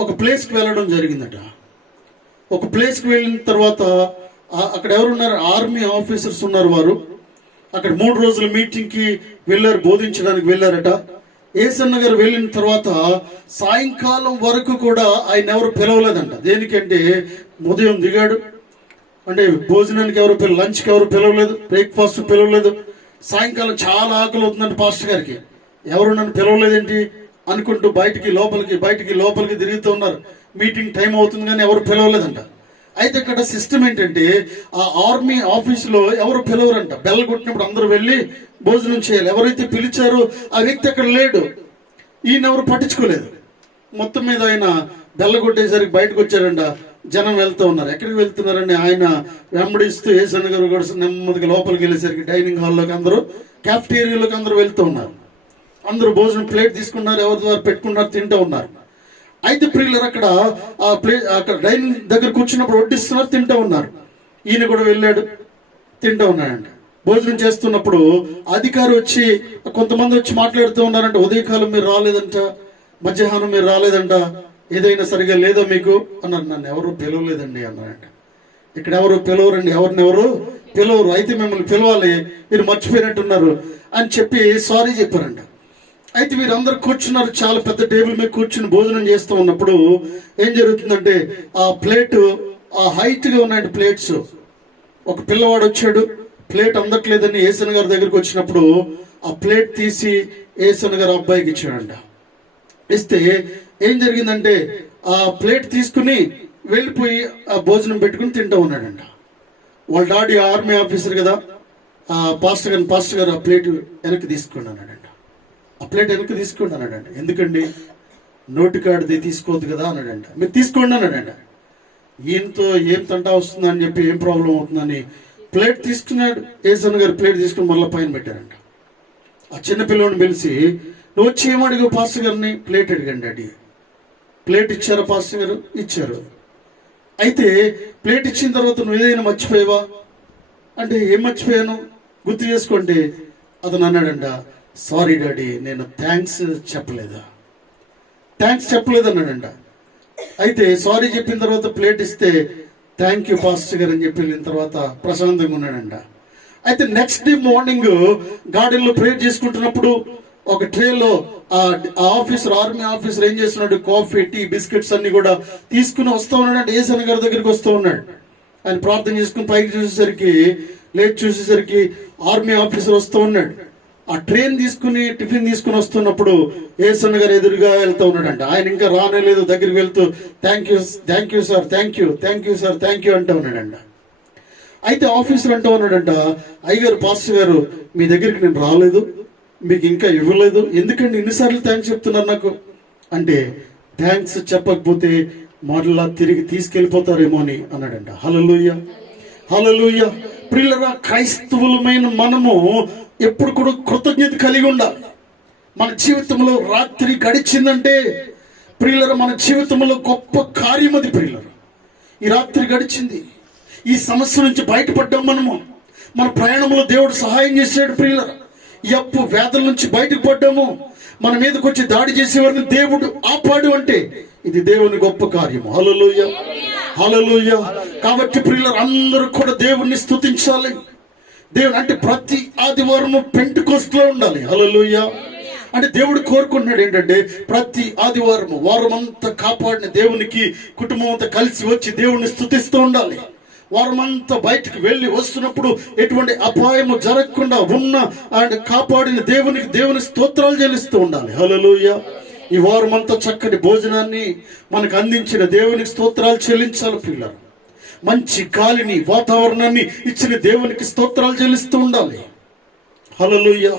ఒక ప్లేస్కి వెళ్ళడం జరిగిందట. ఒక ప్లేస్కి వెళ్ళిన తర్వాత అక్కడ ఎవరున్నారు? ఆర్మీ ఆఫీసర్స్ ఉన్నారు. వారు అక్కడ 3 రోజుల మీటింగ్కి వెళ్ళారు, బోధించడానికి వెళ్ళారట. ఏసన్న గారు వెళ్ళిన తర్వాత సాయంకాలం వరకు కూడా ఆయన ఎవరు పిలవలేదంట. దేనికంటే ఉదయం దిగాడు అంటే భోజనానికి ఎవరు లంచ్కి ఎవరు పిలవలేదు, బ్రేక్ఫాస్ట్ పిలవలేదు. సాయంకాలం చాలా ఆకలి అవుతుందంట పాస్టర్ గారికి. ఎవరు నన్ను పిలవలేదేంటి అనుకుంటూ బయటికి లోపలికి తిరుగుతూ ఉన్నారు. మీటింగ్ టైం అవుతుంది కానీ ఎవరు పిలవలేదంట. అయితే ఇక్కడ సిస్టమ్ ఏంటంటే ఆ ఆర్మీ ఆఫీసులో ఎవరు పిలవరంట. బెల్ కొట్టినప్పుడు అందరూ వెళ్ళి భోజనం చేయాలి. ఎవరైతే పిలిచారో ఆ వ్యక్తి అక్కడ లేడు. ఈయన ఎవరు పట్టించుకోలేదు. మొత్తం మీద ఆయన బెల్ల కొట్టేసరికి బయటకు వచ్చారంట. జనం వెళ్తూ ఉన్నారు. ఎక్కడికి వెళ్తున్నారని ఆయన వెంబడిస్తూ యేసన్న గారు కూడా నెమ్మదిగా లోపలికి వెళ్ళేసరికి డైనింగ్ హాల్లోకి అందరూ, క్యాఫ్టేరియాలోకి అందరూ వెళ్తూ ఉన్నారు. అందరూ భోజనం ప్లేట్ తీసుకున్నారు, ఎవరి ద్వారా పెట్టుకున్నారు, తింటూ ఉన్నారు. అయితే ప్రియులరు అక్కడ అక్కడ డైనింగ్ దగ్గర కూర్చున్నప్పుడు వడ్డిస్తున్నారు, తింటూ ఉన్నారు. ఈయన కూడా వెళ్ళాడు, తింటూ ఉన్నాడంట. భోజనం చేస్తున్నప్పుడు అధికారి వచ్చి కొంతమంది వచ్చి మాట్లాడుతూ ఉన్నారంట. ఉదయకాలం మీరు రాలేదంట, మధ్యాహ్నం మీరు రాలేదంట, ఏదైనా సరిగా లేదా మీకు అన్నారు. నన్ను ఎవరు పిలవలేదండి అన్నారంట. ఇక్కడ ఎవరు పిలవరండి, ఎవరు పిలవరు. అయితే మిమ్మల్ని పిలవాలి, మీరు మర్చిపోయినట్టున్నారు అని చెప్పి సారీ చెప్పారంట. అయితే వీరందరూ కూర్చున్నారు, చాలా పెద్ద టేబుల్ మీద కూర్చుని భోజనం చేస్తూ ఉన్నప్పుడు ఏం జరుగుతుందంటే ఆ ప్లేట్ ఆ హైట్ గా ఉన్నాయండి ప్లేట్స్. ఒక పిల్లవాడు వచ్చాడు, ప్లేట్ అందట్లేదని యేసన్న గారి దగ్గరికి వచ్చినప్పుడు ఆ ప్లేట్ తీసి యేసన్న గారు అబ్బాయికి ఇచ్చాడంట. ఇస్తే ఏం జరిగిందంటే ఆ ప్లేట్ తీసుకుని వెళ్ళిపోయి ఆ భోజనం పెట్టుకుని తింటూ ఉన్నాడంట. వాళ్ళ డాడీ ఆర్మీ ఆఫీసర్ కదా, ఆ పాస్టర్ గారు ఆ ప్లేట్ వెనక్కి తీసుకోండి అన్నాడంట. ఆ ప్లేట్ వెనక్కి తీసుకోండి అన్నాడంట. ఎందుకండి, నోటికాడిది తీసుకోవద్దు కదా అన్నాడంట. మీరు తీసుకోండి అన్నాడంట. ఈయనతో ఏం తంటా వస్తుందని చెప్పి ఏం ప్రాబ్లం అవుతుందని ప్లేట్ తీసుకున్నాడు. యేసన్న గారు ప్లేట్ తీసుకుని మళ్ళీ పైన పెట్టారంట. ఆ చిన్న పిల్లవాడిని పిలిచి, నువ్వు వచ్చి ఏమడిగావు పాస్టర్ గారిని? ప్లేట్ అడిగండి డాడీ. ప్లేట్ ఇచ్చారా పాస్టర్ గారు? ఇచ్చారు. అయితే ప్లేట్ ఇచ్చిన తర్వాత నువ్వు ఏదైనా మర్చిపోయావా అంటే, ఏం మర్చిపోయాను గుర్తు చేసుకోండి. అతను అన్నాడంట, సారీ డాడీ, నేను థ్యాంక్స్ చెప్పలేదు అన్నాడంట. అయితే సారీ చెప్పిన తర్వాత ప్లేట్ ఇస్తే థ్యాంక్ యూ పాస్టర్ గారు అని చెప్పి వెళ్ళిన తర్వాత ప్రశాంతంగా ఉన్నాడంట. అయితే నెక్స్ట్ డే మార్నింగ్ గార్డెన్లో ప్రేయర్ చేసుకుంటున్నప్పుడు ఒక ట్రేలో ఆర్మీ ఆఫీసర్ ఏం చేస్తున్నాడు, కాఫీ, టీ, బిస్కెట్స్ అన్ని కూడా తీసుకుని వస్తూ ఉన్నాడు. యేసన్న గారి దగ్గరికి వస్తూ ఉన్నాడు. ఆయన ప్రార్థన చేసుకుని పైకి చూసేసరికి ఆర్మీ ఆఫీసర్ వస్తూ ఉన్నాడు. ఆ ట్రైన్ తీసుకుని టిఫిన్ తీసుకుని వస్తున్నప్పుడు యేసన్న గారు ఎదురుగా వెళ్తూ ఉన్నాడంట. ఆయన ఇంకా రానేలేదు, దగ్గరికి వెళ్తూ thank you sir, thank you అంటూ ఉన్నాడంట. అయితే ఆఫీసర్ అంటూ ఉన్నాడంట, అయ్యగారు పాస్టర్ గారు మీ దగ్గరికి నేను రాలేదు, మీకు ఇంకా ఇవ్వలేదు, ఎందుకండి ఎన్నిసార్లు థ్యాంక్స్ చెప్తున్నారు నాకు అంటే, థ్యాంక్స్ చెప్పకపోతే మరలా తిరిగి తీసుకెళ్ళిపోతారేమో అని అన్నాడంట. హల్లెలూయా. ప్రియులరా, క్రైస్తవులమైన మనము ఎప్పుడు కూడా కృతజ్ఞత కలిగి ఉండాలి. మన జీవితంలో రాత్రి గడిచిందంటే ప్రియులరా, మన జీవితంలో గొప్ప కార్యం అది. ప్రియులరా, ఈ రాత్రి గడిచింది, ఈ సమస్య నుంచి బయటపడ్డాం మనము. మన ప్రయాణంలో దేవుడు సహాయం చేశాడు. ప్రియులరా, ఈ అప్పు వేదల నుంచి బయటకు పడ్డాము. మన మీదకి వచ్చి దాడి చేసేవారిని దేవుడు ఆపాడు అంటే ఇది దేవుని గొప్ప కార్యము. హల్లెలూయా. కాబట్టి ప్రియులరా, అందరూ కూడా దేవుణ్ణి స్తుతించాలి. దేవుడు అంటే ప్రతి ఆదివారము పెంటెకోస్ట్లో ఉండాలి. హల్లెలూయా. అంటే దేవుడు కోరుకుంటున్నాడు ఏంటంటే ప్రతి ఆదివారం వారం అంతా కాపాడిన దేవునికి కుటుంబం అంతా కలిసి వచ్చి దేవుణ్ణి స్తుతిస్తూ ఉండాలి. వారమంతా బయటికి వెళ్ళి వస్తున్నప్పుడు ఎటువంటి అపాయము జరగకుండా ఉన్న ఆయన కాపాడిన దేవుని స్తోత్రాలు చెల్లిస్తూ ఉండాలి. హల్లెలూయా. ఈ వారమంతా చక్కటి భోజనాన్ని మనకు అందించిన దేవునికి స్తోత్రాలు చెల్లించాలి. పిల్లలు, మంచి గాలిని, వాతావరణాన్ని ఇచ్చిన దేవునికి స్తోత్రాలు చెల్లిస్తూ ఉండాలి. హల్లెలూయా.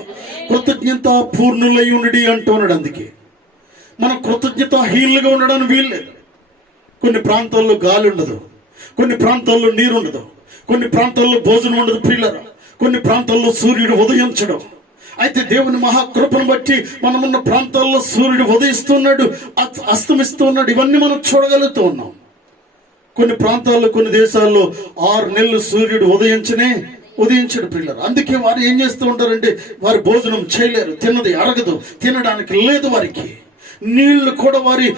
కృతజ్ఞత పూర్ణులై ఉండి అంటున్నాడు. అందుకే మనం కృతజ్ఞతాహీనులుగా ఉండడానికి వీల్లేదు. కొన్ని ప్రాంతాల్లో గాలి ఉండదు, కొన్ని ప్రాంతాల్లో నీరు ఉండదు, కొన్ని ప్రాంతాల్లో భోజనం ఉండదు. ప్రియులరా, కొన్ని ప్రాంతాల్లో సూర్యుడు ఉదయించడం. అయితే దేవుని మహాకృపను బట్టి మనమున్న ప్రాంతాల్లో సూర్యుడు ఉదయిస్తున్నాడు, అస్తమిస్తూ ఉన్నాడు. ఇవన్నీ మనం చూడగలుగుతూ ఉన్నాం. కొన్ని ప్రాంతాల్లో, కొన్ని దేశాల్లో 6 నెలలు సూర్యుడు ఉదయించడు. పిల్లలు, అందుకే వారు ఏం చేస్తూ ఉంటారంటే వారు భోజనం చేయలేరు, తిన్నది అరగదు, తినడానికి లేదు వారికి. నీళ్లు కూడా వారి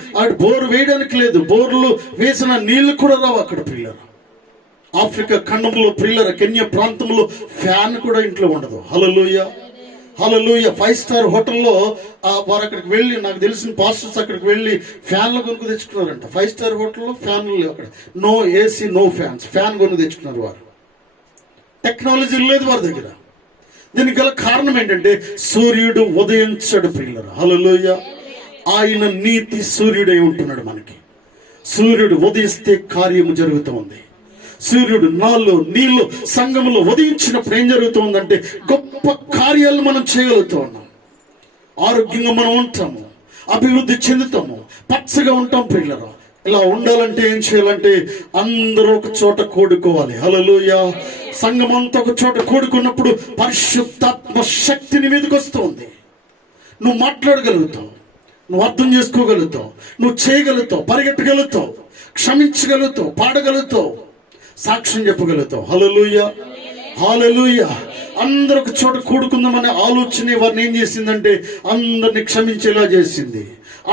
బోరు వేయడానికి లేదు, బోర్లు వేసిన నీళ్లు కూడా రావు అక్కడ. పిల్లలు, ఆఫ్రికా ఖండంలో ప్రియులర కెన్యా ప్రాంతంలో ఫ్యాన్ కూడా ఇంట్లో ఉండదు. హల్లెలూయా. 5 స్టార్ హోటల్లో వారు అక్కడికి వెళ్ళి, నాకు తెలిసిన పాస్టర్స్ అక్కడికి వెళ్ళి ఫ్యాన్లు కొనుక్కు తెచ్చుకున్నారంట. 5 స్టార్ హోటల్లో ఫ్యాన్లు లేవు అక్కడ, no AC, no fans, fan కొనుక్కు తెచ్చుకున్నారు వారు. టెక్నాలజీ లేదు వారి దగ్గర. దీనికి గల కారణం ఏంటంటే సూర్యుడు ఉదయించడు. ప్రియులర, హల్లెలూయా. ఆయన నీతి సూర్యుడై ఉంటున్నాడు. మనకి సూర్యుడు ఉదయిస్తే కార్యము జరుగుతూ ఉంది. సూర్యుడు నాలో నీలో సంఘములో ఉదయించినప్పుడు ఏం జరుగుతుందంటే గొప్ప కార్యాలు మనం చేయగలుగుతూ ఉన్నాం. ఆరోగ్యంగా మనం ఉంటాము, అభివృద్ధి చెందుతాము, పచ్చగా ఉంటాం. పిల్లలు ఇలా ఉండాలంటే ఏం చేయాలంటే అందరూ ఒక చోట కూడుకోవాలి. హల్లెలూయా. సంఘం అంతా ఒక చోట కూడుకున్నప్పుడు పరిశుద్ధాత్మ శక్తిని మీదకి వస్తుంది. నువ్వు మాట్లాడగలుగుతావు, నువ్వు అర్థం చేసుకోగలుగుతావు, నువ్వు చేయగలుగుతావు, పరిగెట్టగలుగుతావు, క్షమించగలుగుతావు, పాడగలుగుతావు, సాక్ష్యం చెప్పగలుగుతావు. హల్లెలూయా, హల్లెలూయా. అందరూ ఒక చోట కూడుకుందామనే ఆలోచన వారిని ఏం చేసిందంటే అందరిని క్షమించేలా చేసింది,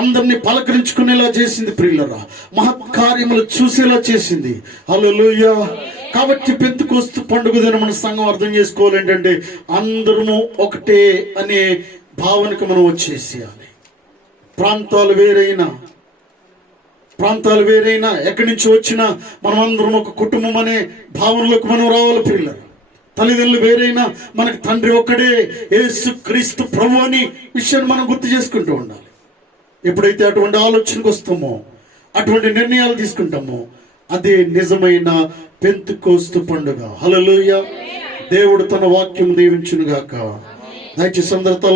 అందరినీ పలకరించుకునేలా చేసింది. ప్రియులరా, మహత్కార్యములు చూసేలా చేసింది. హల్లెలూయా. కాబట్టి పెంతెకోస్తు పండుగ దిన మన సంఘం అర్థం చేసుకోవాలి ఏంటంటే అందరము ఒకటే అనే భావనకు మనం వచ్చేసేయాలి. ప్రాంతాలు వేరైనా ఎక్కడి నుంచి వచ్చినా మనం అందరం ఒక కుటుంబం అనే భావనలోకి మనం రావాలి. ప్రియులరా, తల్లిదండ్రులు వేరైనా మనకు తండ్రి ఒక్కడే, యేసు క్రీస్తు ప్రభు అని విషయాన్ని మనం గుర్తు చేసుకుంటూ ఉండాలి. ఎప్పుడైతే అటువంటి ఆలోచనకు వస్తామో, అటువంటి నిర్ణయాలు తీసుకుంటామో, అదే నిజమైన పెంతెకోస్తు పండుగ. హల్లెలూయా. దేవుడు తన వాక్యం దీవించును గాక. దయచేసి అందరితో